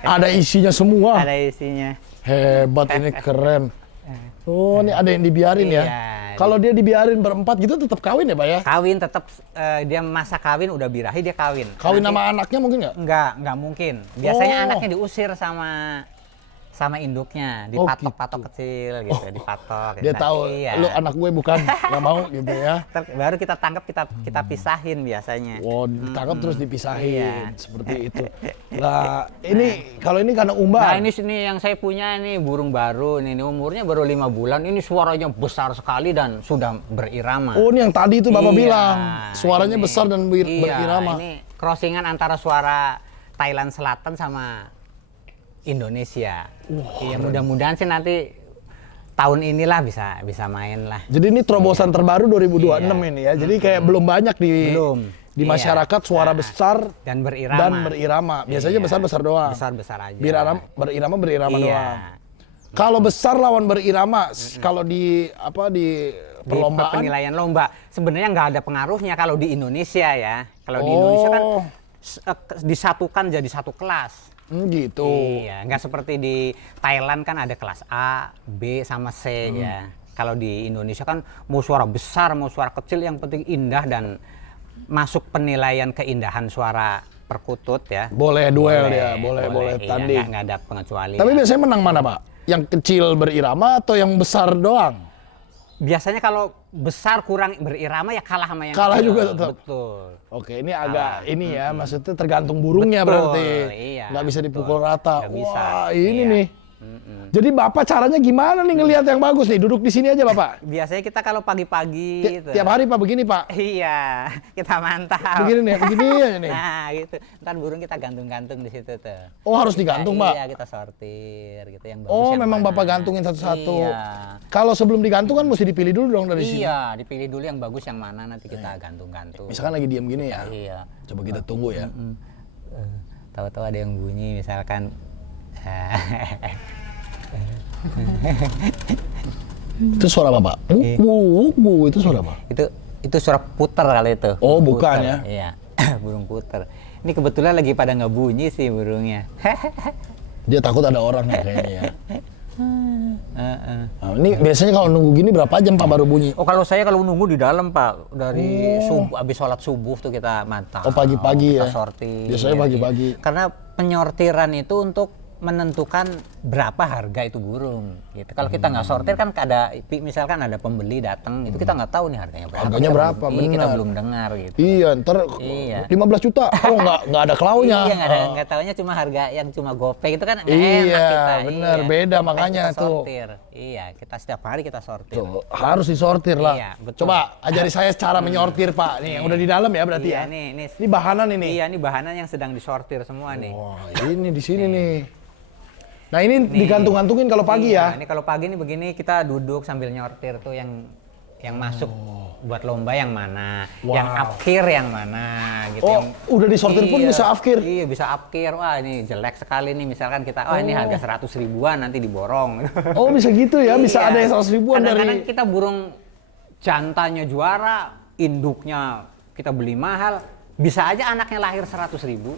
Ada isinya semua. Ada isinya. Hebat, ini keren. Oh, ini ada yang dibiarin ya. Iya. Kalau dia dibiarin berempat gitu tetap kawin ya, Pak ya? Kawin tetap dia masa kawin udah birahi dia kawin. Kawin Nanti- sama anaknya mungkin nggak? Enggak mungkin. Biasanya Oh. anaknya diusir sama induknya, dipatok-patok kecil gitu, dipatok. Dia Nah, tahu iya. lu anak gue bukan, nggak mau gitu ya. Baru kita tangkap, kita pisahin biasanya. Wow, ditangkap terus dipisahin Iya. seperti itu. Nah, ini kalau ini karena umbar. Nah ini sini yang saya punya ini burung baru ini umurnya baru 5 bulan. Ini suaranya besar sekali dan sudah berirama. Oh, ini yang tadi itu Bapak Iya, bilang. Suaranya ini. besar dan Iya, berirama. Ini crossingan antara suara Thailand Selatan sama Indonesia. Iya, mudah-mudahan sih nanti tahun inilah bisa main lah. Jadi ini terobosan terbaru 2026 ini ya. Jadi kayak belum banyak di Belum. di Iya. masyarakat suara besar Dan berirama. dan berirama. Biasanya Iya. besar-besar doang. Besar-besar aja. Berirama Iya. doang. Kalau besar lawan berirama, kalau di di Di perlombaan penilaian lomba sebenarnya nggak ada pengaruhnya kalau di Indonesia ya. Kalau di Indonesia kan disatukan jadi satu kelas. Gitu. Iya, nggak seperti di Thailand kan ada kelas A, B sama C ya. Kalau di Indonesia kan mau suara besar, mau suara kecil, yang penting indah dan masuk penilaian keindahan suara perkutut ya. Boleh duel dia, boleh Iya, tanding. nggak ada pengecualian. Tapi biasanya menang mana, Pak? Yang kecil berirama atau yang besar doang? Biasanya kalau besar kurang berirama ya kalah sama yang Kalah kecil. juga tetap. Betul. Oke, ini agak ini ya, maksudnya tergantung burungnya Betul, berarti. iya, Nggak bisa betul. dipukul rata. Nggak bisa, Wah, ini iya. nih. Jadi Bapak caranya gimana nih ngelihat yang bagus nih? Duduk di sini aja, Bapak. Biasanya kita kalau pagi-pagi gitu. Tiap hari Pak begini, Pak. Iya, kita mantap. Begini nih, begini aja nih. Nah, gitu. Ntar burung kita gantung-gantung di situ tuh. Oh, harus digantung, Pak. Iya, kita sortir gitu yang bagus. Oh, yang memang mana. Bapak gantungin satu-satu. Iya. Kalau sebelum digantung kan mesti dipilih dulu dong dari sini. Iya, dipilih dulu yang bagus yang mana nanti kita gantung-gantung. Misalkan lagi diam gini ya. Iya. Coba kita tunggu ya. Tahu-tahu ada yang bunyi misalkan Itu suara Bapak. Bu, itu suara apa? itu suara puter kali itu. Oh, Burung bukan puter. ya? Iya, burung puter. Ini kebetulan lagi pada nggak bunyi sih burungnya. Dia takut ada orang nih kayaknya ya. Heeh. Nah, ini biasanya kalau nunggu gini berapa jam Pak baru bunyi? Oh, kalau saya kalau nunggu di dalam Pak dari subuh, habis sholat subuh tuh kita mantap. Oh, pagi-pagi ya? Kita sortir. Biasanya pagi-pagi. Iya. Karena penyortiran itu untuk menentukan berapa harga itu burung. Gitu. Kalau kita nggak sortir kan ada, misalkan ada pembeli datang, itu kita nggak tahu nih harganya berapa. Harganya Kita berapa, belum- Iya, kita benar. belum dengar gitu. Iya, ntar Iya. 15 juta. Oh, nggak ada klaunya. Iya, nggak taunya cuma harga yang cuma gopay itu kan nggak Iya, enak kita. bener, beda makanya kita tuh. sortir. Iya, kita setiap hari kita sortir. Tuh, harus disortir lah. Iya, betul. Coba ajari saya cara menyortir Pak. Nih, yang udah di dalam ya berarti Iya, ya. nih. Ini bahanan ini. Iya, ini bahanan yang sedang disortir semua nih. Wah, ini di sini nih. Nah, ini digantung-gantungin kalau pagi Iya, ya. ini kalau pagi nih begini kita duduk sambil nyortir tuh yang masuk buat lomba yang mana, Wow. yang afkir yang mana gitu. Oh, yang, udah disortir pun Iya, bisa afkir. Iya, bisa afkir. Wah, ini jelek sekali nih misalkan kita, ini harga 100 ribuan nanti diborong. Oh, bisa gitu ya. Bisa Iya. ada yang 100 ribuan Kadang-kadang dari kita burung jantannya juara, induknya kita beli mahal, bisa aja anaknya lahir 100 ribu.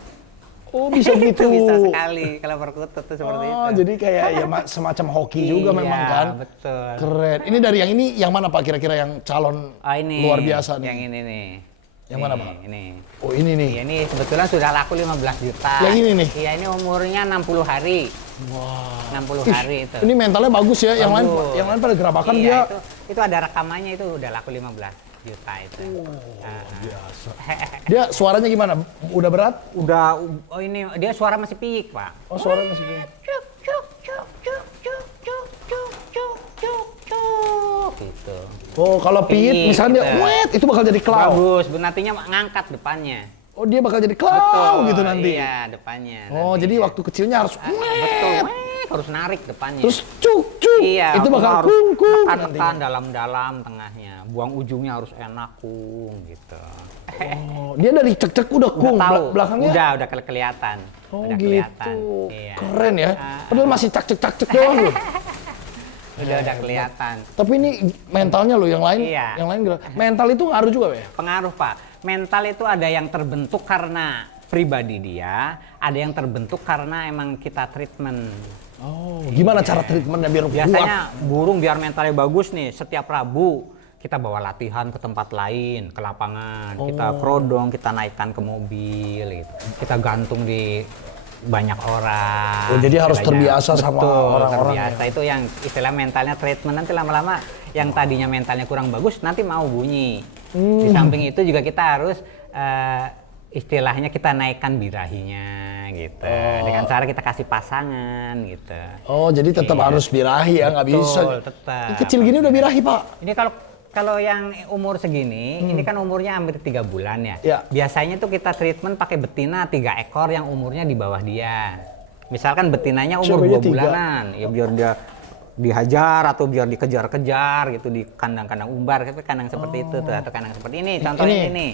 Oh, bisa gitu. Itu bisa sekali kalau perkutut tuh seperti itu. Oh, jadi kayak ya semacam hoki juga Iya, memang kan. betul. Keren. Ini dari yang mana Pak kira-kira yang calon Ini luar biasa nih? Yang ini nih. Yang mana, Pak? Ini. Oh, ini nih. Iya, ini sebetulnya sudah laku 15 juta. Yang ini nih? Iya, ini umurnya 60 hari. Wah. 60 Ih, hari itu. Ini mentalnya bagus ya. Bagus. Yang lain pada gerabakan Iya, dia. itu ada rekamannya, itu udah laku 15 juta itu. Biasa. Dia suaranya gimana? Udah berat? Udah, oh ini dia suara masih piik, Pak. Oh, suaranya masih gini. Cuk, cuk, cuk, cuk, cuk, cuk, cuk, cuk, cuk, cuk, gitu. Oh, kalau piit Piit, misalnya dia gitu. wet, itu bakal jadi cloud. Bagus, nantinya ngangkat depannya. Oh, dia bakal jadi cloud gitu nanti. Iya, depannya. Oh, nantinya. jadi waktu kecilnya harus Betul, harus narik depannya. terus cuk cuk. Iya, Itu bakal harus kung kung tekan dalam-dalam tengahnya. Buang ujungnya harus enak kung gitu. Oh, dia dari cek-cek udah kung, Udah tahu. belakangnya. Udah kelihatan. Oh udah gitu. kelihatan. Iya. Keren ya. Padahal masih cak-cek doang loh. Udah kelihatan. Tapi ini mentalnya loh, yang lain, Iya. yang lain gila. Mental itu ngaruh juga ya? Pengaruh Pak. Mental itu ada yang terbentuk karena pribadi dia, ada yang terbentuk karena emang kita treatment. Oh, gimana cara treatmentnya biar kuat? Biasanya burung biar mentalnya bagus nih, setiap Rabu kita bawa latihan ke tempat lain, ke lapangan. Kita kerodong, kita naikkan ke mobil gitu. Kita gantung di banyak orang. Oh, jadi harus Banyak. terbiasa sama Betul, orang-orang terbiasa. Itu yang istilah mentalnya treatment. Nanti lama-lama yang tadinya mentalnya kurang bagus nanti mau bunyi. Di samping itu juga kita harus istilahnya kita naikkan birahinya gitu. Dengan cara kita kasih pasangan gitu. Oh, jadi tetap harus birahi ya, nggak bisa. Tetap. Ini kecil gini udah birahi, Pak. Ini kalau yang umur segini, ini kan umurnya hampir 3 bulan ya. Ya. Biasanya tuh kita treatment pakai betina 3 ekor yang umurnya di bawah dia. Misalkan betinanya umur Ceweknya 2 3. bulanan, ya biar dia dihajar atau biar dikejar-kejar gitu di kandang-kandang umbar, tapi kandang seperti itu tuh atau kandang seperti ini. Contohnya ini.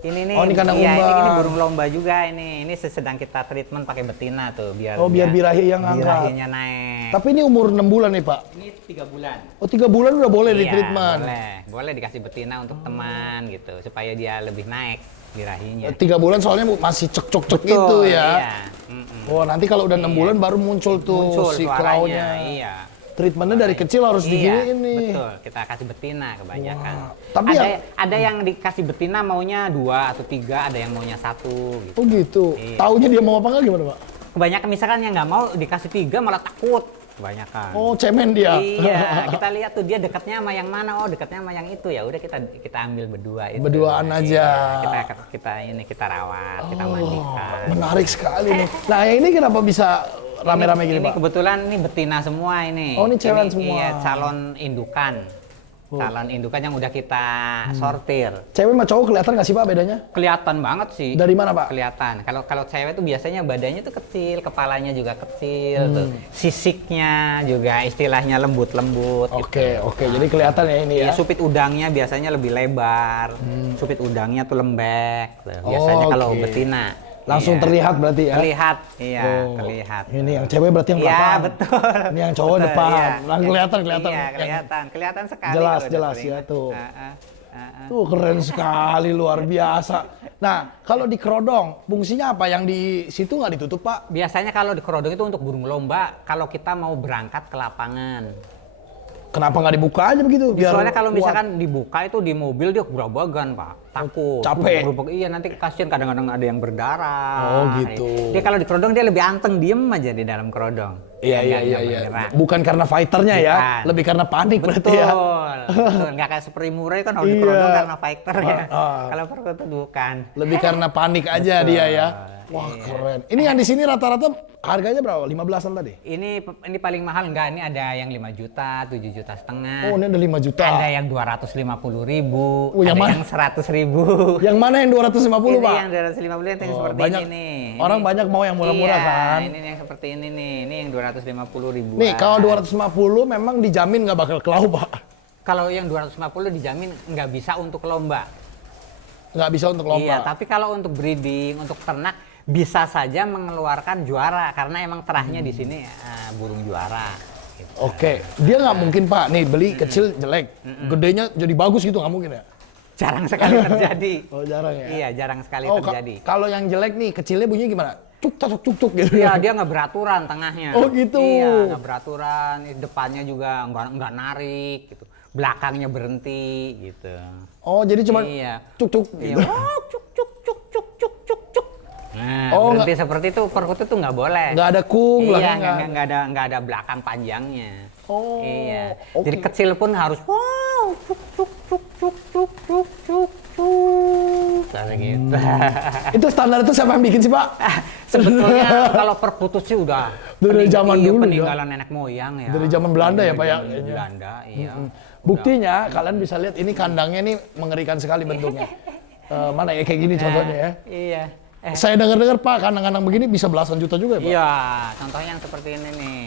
Ini nih. Oh, ini kandang iya, umbar. ini burung lomba juga ini. Ini sedang kita treatment pakai betina tuh biar Biar birahi yang angkat. birahinya naik. Tapi ini umur 6 bulan nih, Pak. Ini 3 bulan. Oh, 3 bulan udah boleh di Iya, treatment. boleh dikasih betina untuk teman gitu supaya dia lebih naik birahinya. 3 bulan soalnya masih cek-cek itu Betul, ya. Iya. Oh, nanti kalau udah 6 bulan baru muncul tuh Muncul si suaranya. klaunya. Iya. Treatmentnya dari kecil harus Iya, diginiin nih. betul. Kita kasih betina kebanyakan. Wah, tapi ada yang dikasih betina maunya 2 atau 3, ada yang maunya 1 gitu. Oh gitu. Iya. Taunya dia mau apa nggak gimana, Pak? Kebanyakan misalkan yang nggak mau dikasih 3 malah takut. Kebanyakan. Oh, cemen dia. Iya, kita lihat tuh dia dekatnya sama yang mana. Oh, dekatnya sama yang itu. Ya udah kita ambil berdua itu. Berduaan aja. Iya, kita rawat, kita mandikan. Menarik sekali nih. Nah, yang ini kenapa bisa rame-rame gini, Ini Pak? kebetulan ini betina semua ini. Oh, ini cewek semua. Iya, calon indukan. Calon indukan yang udah kita sortir. Cewek sama cowok kelihatan nggak sih, Pak, bedanya? Kelihatan banget sih. Dari mana, Pak? Kelihatan. Kalau cewek tuh biasanya badannya tuh kecil, kepalanya juga kecil tuh. Sisiknya juga istilahnya lembut-lembut Oke, gitu. oke. Jadi kelihatan ya ini ya. Iya, supit udangnya biasanya lebih lebar. Supit udangnya tuh lembek. Tuh. Biasanya kalau Oke. betina. Langsung Iya. terlihat berarti ya. Terlihat, iya, Oh, terlihat. Ini yang cewek berarti yang Iya, belakang. betul. Ini yang cowok Betul, depan. iya. Langsung kelihatan. Iya, kelihatan sekali. Jelas, kalau udah jelas sering. ya tuh. Heeh, heeh. Tuh keren sekali, luar biasa. Nah, kalau di kerodong, fungsinya apa? Yang di situ nggak ditutup, Pak? Biasanya kalau di kerodong itu untuk burung lomba, kalau kita mau berangkat ke lapangan. Kenapa nggak dibuka aja begitu? Soalnya kalau kuat? misalkan dibuka itu di mobil dia gerabagan, Pak. Takut. capek. Iya, nanti kasihan kadang-kadang ada yang berdarah. Oh, gitu. Dia kalau di kerodong dia lebih anteng, diem aja di dalam kerodong. Iya, iya, Nggak iya, iya. bergerak. Bukan karena fighternya ya, Bukan. lebih karena panik berarti Betul, ya. betul. Nggak kayak seperti murai kan kalau di Iya. kerodong karena fighter ya. Kalau perkutut bukan. Lebih karena panik aja dia ya. Wah, Iya. keren. Ini yang di sini rata-rata harganya berapa? 15-an tadi? Ini paling mahal enggak? Ini ada yang 5 juta, 7 juta setengah. Oh, ini ada 5 juta. Ada yang 250.000, Oh, yang ada mana? yang 100.000. Yang mana yang 250, Ini Pak? yang 250 yang seperti banyak, ini nih. orang Ini- banyak mau yang murah-murah iya, kan? Ini yang seperti ini nih. Ini yang 250.000. Nih, kalau 250 memang dijamin nggak bakal kelau, Pak. Kalau yang 250 dijamin nggak bisa untuk lomba. Nggak bisa untuk lomba. Iya, tapi kalau untuk breeding, untuk ternak bisa saja mengeluarkan juara karena emang terahnya di sini burung juara. Gitu. Oke, dia nggak mungkin, Pak. Nih, beli kecil jelek, gedenya jadi bagus gitu, nggak mungkin ya? Jarang sekali terjadi. Oh, jarang ya? Iya, jarang sekali Oh, terjadi. kalau yang jelek nih, kecilnya bunyinya gimana? Cuk, cuk, cuk, cuk gitu. Iya, dia nggak beraturan tengahnya. Oh, gitu. Iya, nggak beraturan. Depannya juga nggak narik gitu. Belakangnya berhenti gitu. Oh, jadi cuma Iya. cuk, cuk Iya. gitu. Oh, cuk cuk cuk cuk cuk cuk cuk. Nah, Oh, berhenti seperti itu perkutut tuh nggak boleh. Nggak ada kung, Iya, belakangnya nggak ada belakang panjangnya. Oh, Iya. oke. Jadi kecil pun harus wow, cuk cuk cuk cuk cuk cuk cuk cuk. Kayak gitu. Itu standar itu siapa yang bikin sih, Pak? Sebetulnya kalau perkutut sih udah Dari zaman iya, dulu ya. peninggalan nenek moyang ya. Dari zaman Belanda ya, Pak, ya? Zaman Belanda, iya. Buktinya kalian bisa lihat ini kandangnya nih mengerikan sekali bentuknya. Mana ya kayak gini contohnya ya. Iya. Saya dengar-dengar, Pak, kandang-kandang begini bisa belasan juta juga ya, Pak? Iya, contohnya yang seperti ini nih.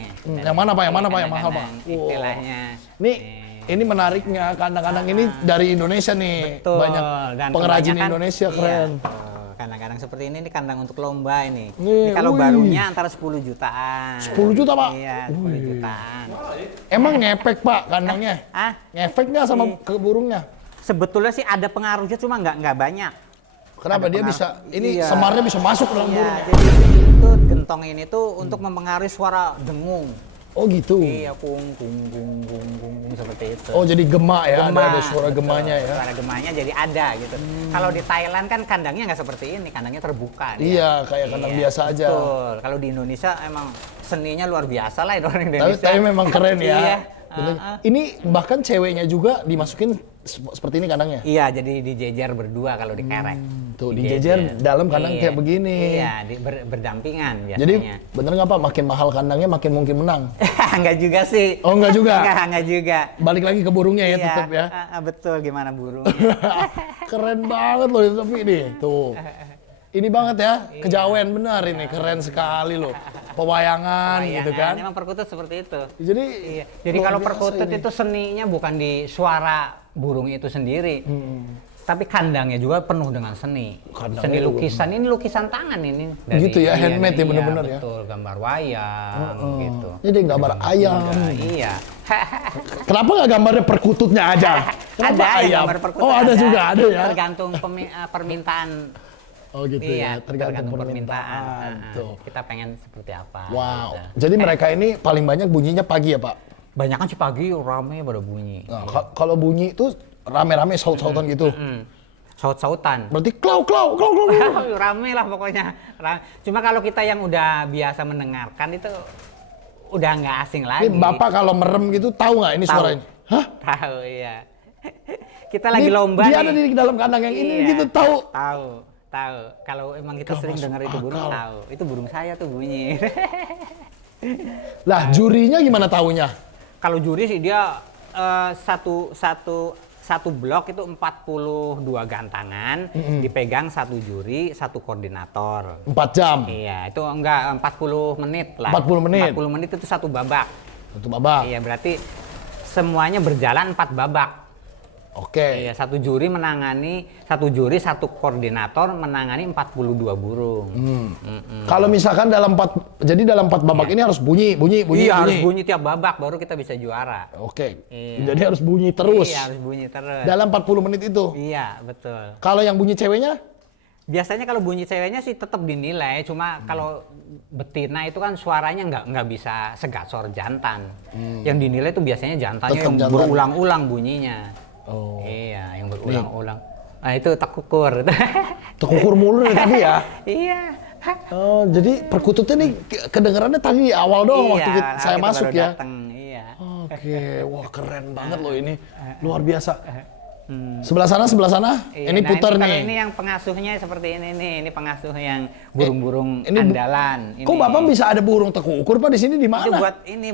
Yang mana, Pak? Yang mana, Pak? Yang mahal, Pak? Kadang-kadang Istilahnya. Nih, ini menariknya kandang-kandang ini dari Indonesia nih. Betul. Banyak Dan pengrajin kebanyakan- Indonesia, keren. Iya, tuh. Kandang-kandang seperti ini kandang untuk lomba ini. Nih, Ini kalau wih. barunya antara 10 jutaan. 10 juta, Pak? Iya, 10 jutaan. Emang ngefek, Pak, kandangnya? Ah, Ngefek nggak sama ke burungnya? sebetulnya sih ada pengaruhnya cuma nggak banyak. Kenapa? Ada Dia pengaruh. bisa, ini Iya. semarnya bisa masuk ke dalam Iya, burungnya? jadi itu gentong ini tuh untuk mempengaruhi suara dengung. Oh gitu? Iya, kung seperti itu. Oh jadi gema ya, Gema, ada suara betul. gemanya ya? Suara gemanya jadi ada gitu. Kalau di Thailand kan kandangnya nggak seperti ini, kandangnya terbuka. dia. Iya, kayak kandang biasa aja. Betul. Kalau di Indonesia emang seninya luar biasa lah orang Tapi, Indonesia. tapi memang keren ya. Iya. Bener. Ini bahkan ceweknya juga dimasukin seperti ini kandangnya? Iya, jadi dijejer berdua kalau dikerek. Tuh, dijejer dalam kandang kayak begini. Iya, berdampingan biasanya. Jadi bener nggak Pak, makin mahal kandangnya makin mungkin menang? Enggak juga sih. Oh enggak juga? Enggak juga. Balik lagi ke burungnya ya Iya, tetap ya? betul, gimana burung. Keren banget loh itu tapi ini. Tuh. Ini banget ya, kejawen benar ini, keren sekali loh. Pewayangan gitu kan. Emang perkutut seperti itu. Jadi, Iya. Jadi luar kalau biasa perkutut ini. itu seninya bukan di suara burung itu sendiri. Tapi kandangnya juga penuh dengan seni. Kandangnya Seni juga lukisan, ini lukisan tangan ini. Gitu ya, iya, handmade ya, bener-bener ya. Betul, gambar wayang gitu. Jadi gambar ayam. Iya. Kenapa nggak gambarnya perkututnya aja? Kenapa Ada ayam? gambar perkutut. Oh ada juga, ada ya? Tergantung permintaan. Oh gitu Iya, ya, tergantung permintaan. Tuh. Kita pengen seperti apa. Wow. gitu. Jadi mereka ini paling banyak bunyinya pagi ya Pak? Banyak kan sih pagi rame pada bunyi. Nah, kalau bunyi itu rame-rame saut-sautan gitu. Saut-sautan. Berarti klau. Rame lah pokoknya. Cuma kalau kita yang udah biasa mendengarkan itu udah nggak asing lagi. Ini Bapak kalau merem gitu tahu nggak ini Tahu. suaranya? Hah? Tahu, iya. Kita lagi Ini lomba dia nih. ada di dalam kandang yang ini Iya. gitu tahu. Tahu. Kalau emang kita Gak sering masuk dengar itu burung, akal. tahu. Itu burung saya tuh bunyi. Lah jurinya gimana taunya? Kalau juri sih dia satu blok itu 42 gantangan, dipegang satu juri, satu koordinator. 4 jam. Iya, itu enggak 40 menit lah. 40 menit. 40 menit itu satu babak. Untuk babak. Iya, berarti semuanya berjalan 4 babak. Oke. Iya, satu juri, satu koordinator menangani 42 burung. Kalau misalkan dalam 4 babak ini harus bunyi. Iya, harus bunyi tiap babak baru kita bisa juara. Oke. Iya. Jadi harus bunyi terus. Iya, harus bunyi terus. Dalam 40 menit itu. Iya, betul. Kalau yang bunyi ceweknya? Biasanya kalau bunyi ceweknya sih tetap dinilai, cuma kalau betina itu kan suaranya nggak bisa segasor jantan. Yang dinilai itu biasanya jantannya Tetap yang jantan. berulang-ulang bunyinya. Oh. Iya, yang berulang-ulang. Nah itu tekukur. Tekukur mulu nih tadi ya. Iya. Oh, jadi perkututnya nih kedengarannya tadi di awal doang waktu saya kita masuk baru ya. datang, iya. Oke, wah keren banget loh ini. Luar biasa. Sebelah sana. Iya, Ini nah, putar kalau nih. Ini yang pengasuhnya seperti ini nih. Ini pengasuh yang burung-burung ini andalan. Kok Ini. Bapak bisa ada burung tekukur Pak di sini di Itu mana?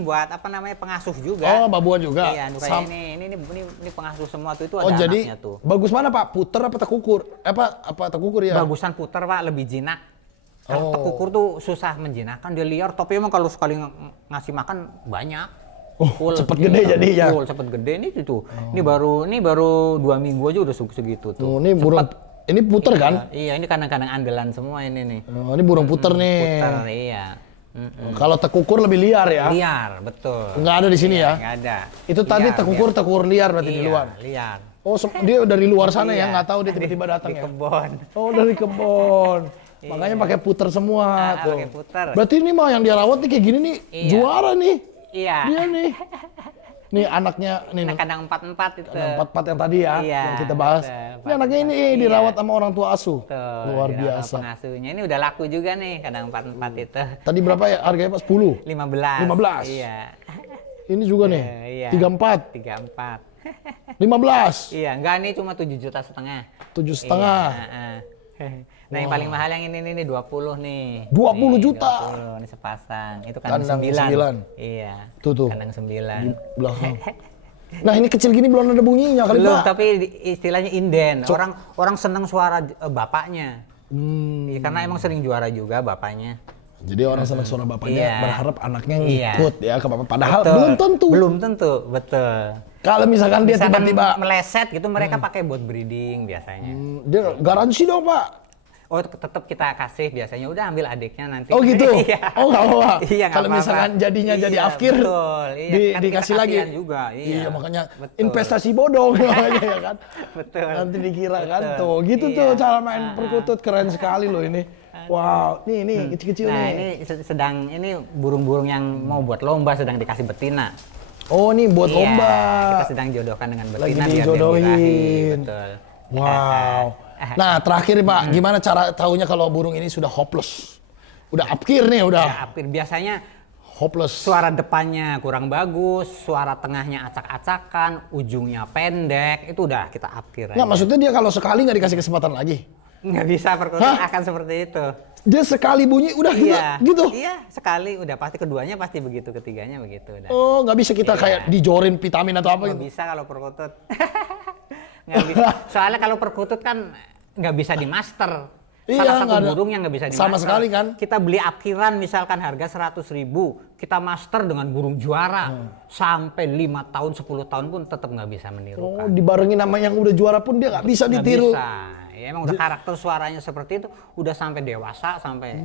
buat apa namanya pengasuh juga. Oh, babuan juga. Iya, kayak ini pengasuh semua tuh itu Oh, ada jadi anaknya tuh. bagus mana Pak? Puter apa tekukur? Apa tekukur ya? Bagusan puter Pak, lebih jinak. Kalau Oh. tekukur tuh susah menjinakkan, dia liar. Tapi emang kalau sekali ngasih makan banyak. Oh, cepet gede jadinya. Full, cepet gede nih itu. Ini baru 2 minggu aja udah segitu tuh. Oh, ini burung ini puter kan? Iya, ini kadang-kadang andalan semua ini nih. Oh, ini burung puter nih. Puter, iya. Kalau tekukur lebih liar ya? Liar, betul. Nggak ada di sini ya? Nggak ada. Itu tadi Liar, tekukur liar berarti di Iya, luar. liar. Oh, dia dari luar sana ya? Iya. Nggak tahu dia tiba-tiba datang Di ya? kebon. Oh, dari kebon. Makanya pakai puter semua tuh. pakai puter. Berarti ini mah yang dia rawat nih kayak gini nih, Iya. juara nih. Iya. Dia nih. Nih anaknya nih. Nah, kadang 4-4 itu. Nah, 4-4 yang tadi ya, Iya, yang kita bahas. betul. Ini anaknya ini Iya. dirawat sama orang tua asuh. Tuh, Luar di biasa. Pengasuhnya ini udah laku juga nih, kadang 4-4 itu. Tadi berapa ya harganya Pak? 10? 15. 15? Iya. Ini juga nih, Iya. 34, 34. 15, Iya, enggak nih cuma 7,5 juta. 7,5. Iya, nah, yang paling mahal yang ini 20 nih. 20 Nih, juta. 20, ini sepasang. Itu kandang Kandang 9. 9. Iya. Tuh. Kandang 9. Di belakang. Nah ini kecil gini belum ada bunyinya kali Belum, Pak. tapi istilahnya inden. Orang seneng suara bapaknya. Hmm. Iya, karena emang sering juara juga bapaknya. Jadi orang senang suara bapaknya Iya. berharap anaknya Iya. ngikut ya ke bapak. Padahal Betul. belum tentu. Belum tentu, betul. Kalau misalkan dia Misalkan tiba-tiba meleset gitu, mereka pakai buat breeding biasanya. dia garansi dong Pak. Oh, tetap kita kasih biasanya. Udah ambil adiknya nanti. Oh gitu? Iya. Oh nggak apa-apa? Iya, nggak Kalau apa-apa. misalkan jadinya jadi Iya, afkir, betul. Iya, kan kita dikasih lagi. kasihan juga. Iya, makanya betul. investasi bodong namanya ya kan. Betul. Nanti dikira kan Betul. tuh. Gitu Iya. tuh cara main perkutut, keren sekali loh ini. Wow, nih kecil-kecil Nah, nih. ini burung-burung yang mau buat lomba sedang dikasih betina. Oh, nih buat Iya, lomba. kita sedang jodohkan dengan betina Lagi biar dia dijodohin. birahi. Betul. Wow. Nah, terakhir nih Pak, gimana cara tahunya kalau burung ini sudah hopeless? Udah apkir nih, Ya, udah biasanya hopeless. suara depannya kurang bagus, suara tengahnya acak-acakan, ujungnya pendek, itu udah kita apkir Nggak, aja. maksudnya dia kalau sekali nggak dikasih kesempatan lagi? Nggak bisa perkutut akan seperti itu. Dia sekali bunyi udah gitu? Iya, sekali udah pasti, keduanya pasti begitu, ketiganya begitu udah. Oh, nggak bisa kita Iya. kayak dijorin vitamin atau apa Nggak gitu? bisa kalau perkutut. Nggak bisa. Soalnya kalau perkutut kan nggak bisa di master. Iya, Salah satu nggak ada. burung yang nggak bisa di Sama master. sekali kan? Kita beli apkiran misalkan harga 100.000, kita master dengan burung juara. Sampai 5 tahun, 10 tahun pun tetap nggak bisa Oh, menirukan. dibarengi nama yang udah juara pun dia nggak bisa Nggak ditiru. bisa. Ya, emang udah karakter suaranya seperti itu, udah sampai dewasa, sampai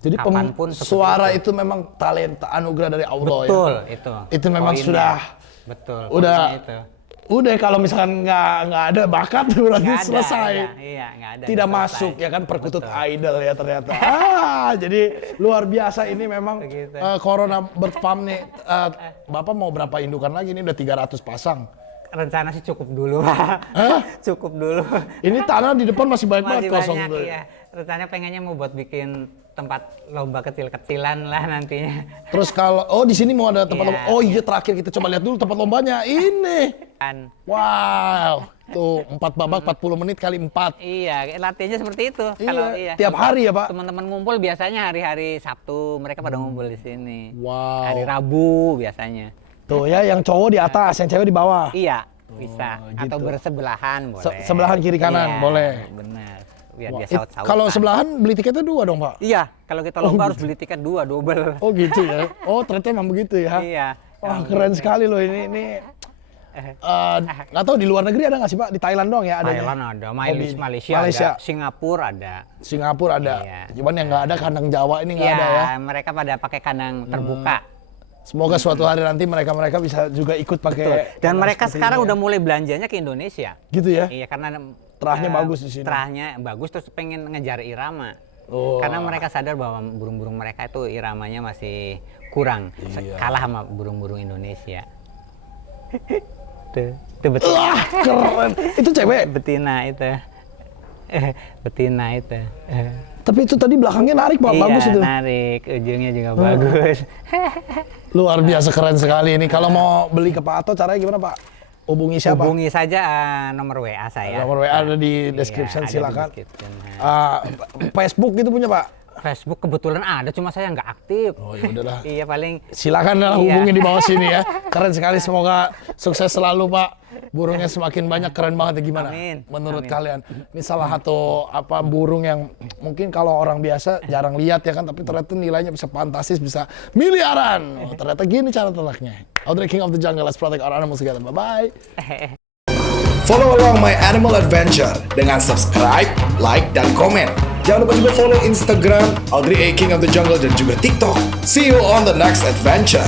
Jadi kapanpun seperti suara itu memang talenta anugerah dari Allah betul ya. itu. Itu memang Poinnya. sudah Betul. udah poinnya itu. udah kalau misalkan nggak ada bakat berarti Nggak ada, selesai. iya, nggak ada. Tidak selesai. masuk ya kan perkutut Betul. idol ya ternyata. Jadi luar biasa ini memang Begitu. Corona Bird Farm nih. Bapak mau berapa indukan lagi? Ini udah 300 pasang. Rencana sih cukup dulu, Pak. Cukup dulu. Ini tanah di depan masih banyak banget Masih kosong banyak, tuh. iya. Rencananya pengennya mau buat bikin tempat lomba kecil-kecilan lah nantinya. Terus kalau di sini mau ada tempat Iya, lomba. Oh iya terakhir kita coba lihat dulu tempat lombanya. Ini. Kan. Wow. Tuh 4 babak 40 menit kali 4. Iya, latihannya seperti itu. Iya, Kalau tiap hari ya, Pak? Teman-teman ngumpul biasanya hari-hari Sabtu, mereka pada ngumpul di sini. Wow. Hari Rabu biasanya. Tuh ya yang cowok di atas, yang cewek di bawah. Iya, bisa. Atau gitu. bersebelahan boleh. Sebelahan kiri kanan, Iya, boleh. Benar. Biar Wah, dia saut-sautan. kalau sebelahan beli tiketnya 2 dong, Pak? Iya, kalau kita lomba harus beli tiket 2, double. Oh gitu ya. Oh ternyata emang begitu ya. Iya. Wah keren sekali loh ini. Nggak tahu di luar negeri ada nggak sih Pak? Di Thailand doang ya adanya? Thailand ada, di Malaysia, Malaysia. ada, Singapura ada. Singapura ada. Iya. Cuman yang nggak ada kandang Jawa ini nggak Iya, ada ya. mereka pada pakai kandang terbuka. Semoga suatu hari nanti mereka bisa juga ikut pakai. Betul. Dan kandang mereka seperti sekarang ini udah mulai belanjanya ke Indonesia. ya. Gitu ya. Iya, karena Terahnya bagus di sini. Terahnya bagus, terus pengen ngejar irama. Oh. Karena mereka sadar bahwa burung-burung mereka itu iramanya masih kurang. Iya. Kalah sama burung-burung Indonesia. Itu betul. Wah keren. Itu cewek. Betina itu. Betina itu. Tapi itu tadi belakangnya narik Pak, Iya, bagus itu. narik, ujungnya juga bagus. Luar biasa keren sekali ini. Kalau mau beli ke Pak Ato caranya gimana Pak? Hubungi siapa? Hubungi saja nomor WA saya. Nomor WA ada di Iya, description ada di silakan. description. Facebook gitu punya Pak? Facebook kebetulan ada, cuma saya nggak aktif. Oh ya udahlah. Iya, paling Silakan Iya. hubungi di bawah sini ya. Keren sekali, semoga sukses selalu Pak. Burungnya semakin banyak, keren banget ya gimana? Amin. Menurut Amin. kalian, ini salah satu burung yang mungkin kalau orang biasa jarang lihat ya kan, tapi ternyata nilainya bisa fantastis, bisa miliaran. Oh, ternyata gini cara ternaknya. Audrey King of the Jungle, let's protect our animals together. Bye-bye. Follow along my animal adventure dengan subscribe, like, dan komen. Jangan lupa juga follow Instagram Audrey A King of the Jungle dan juga TikTok. See you on the next adventure.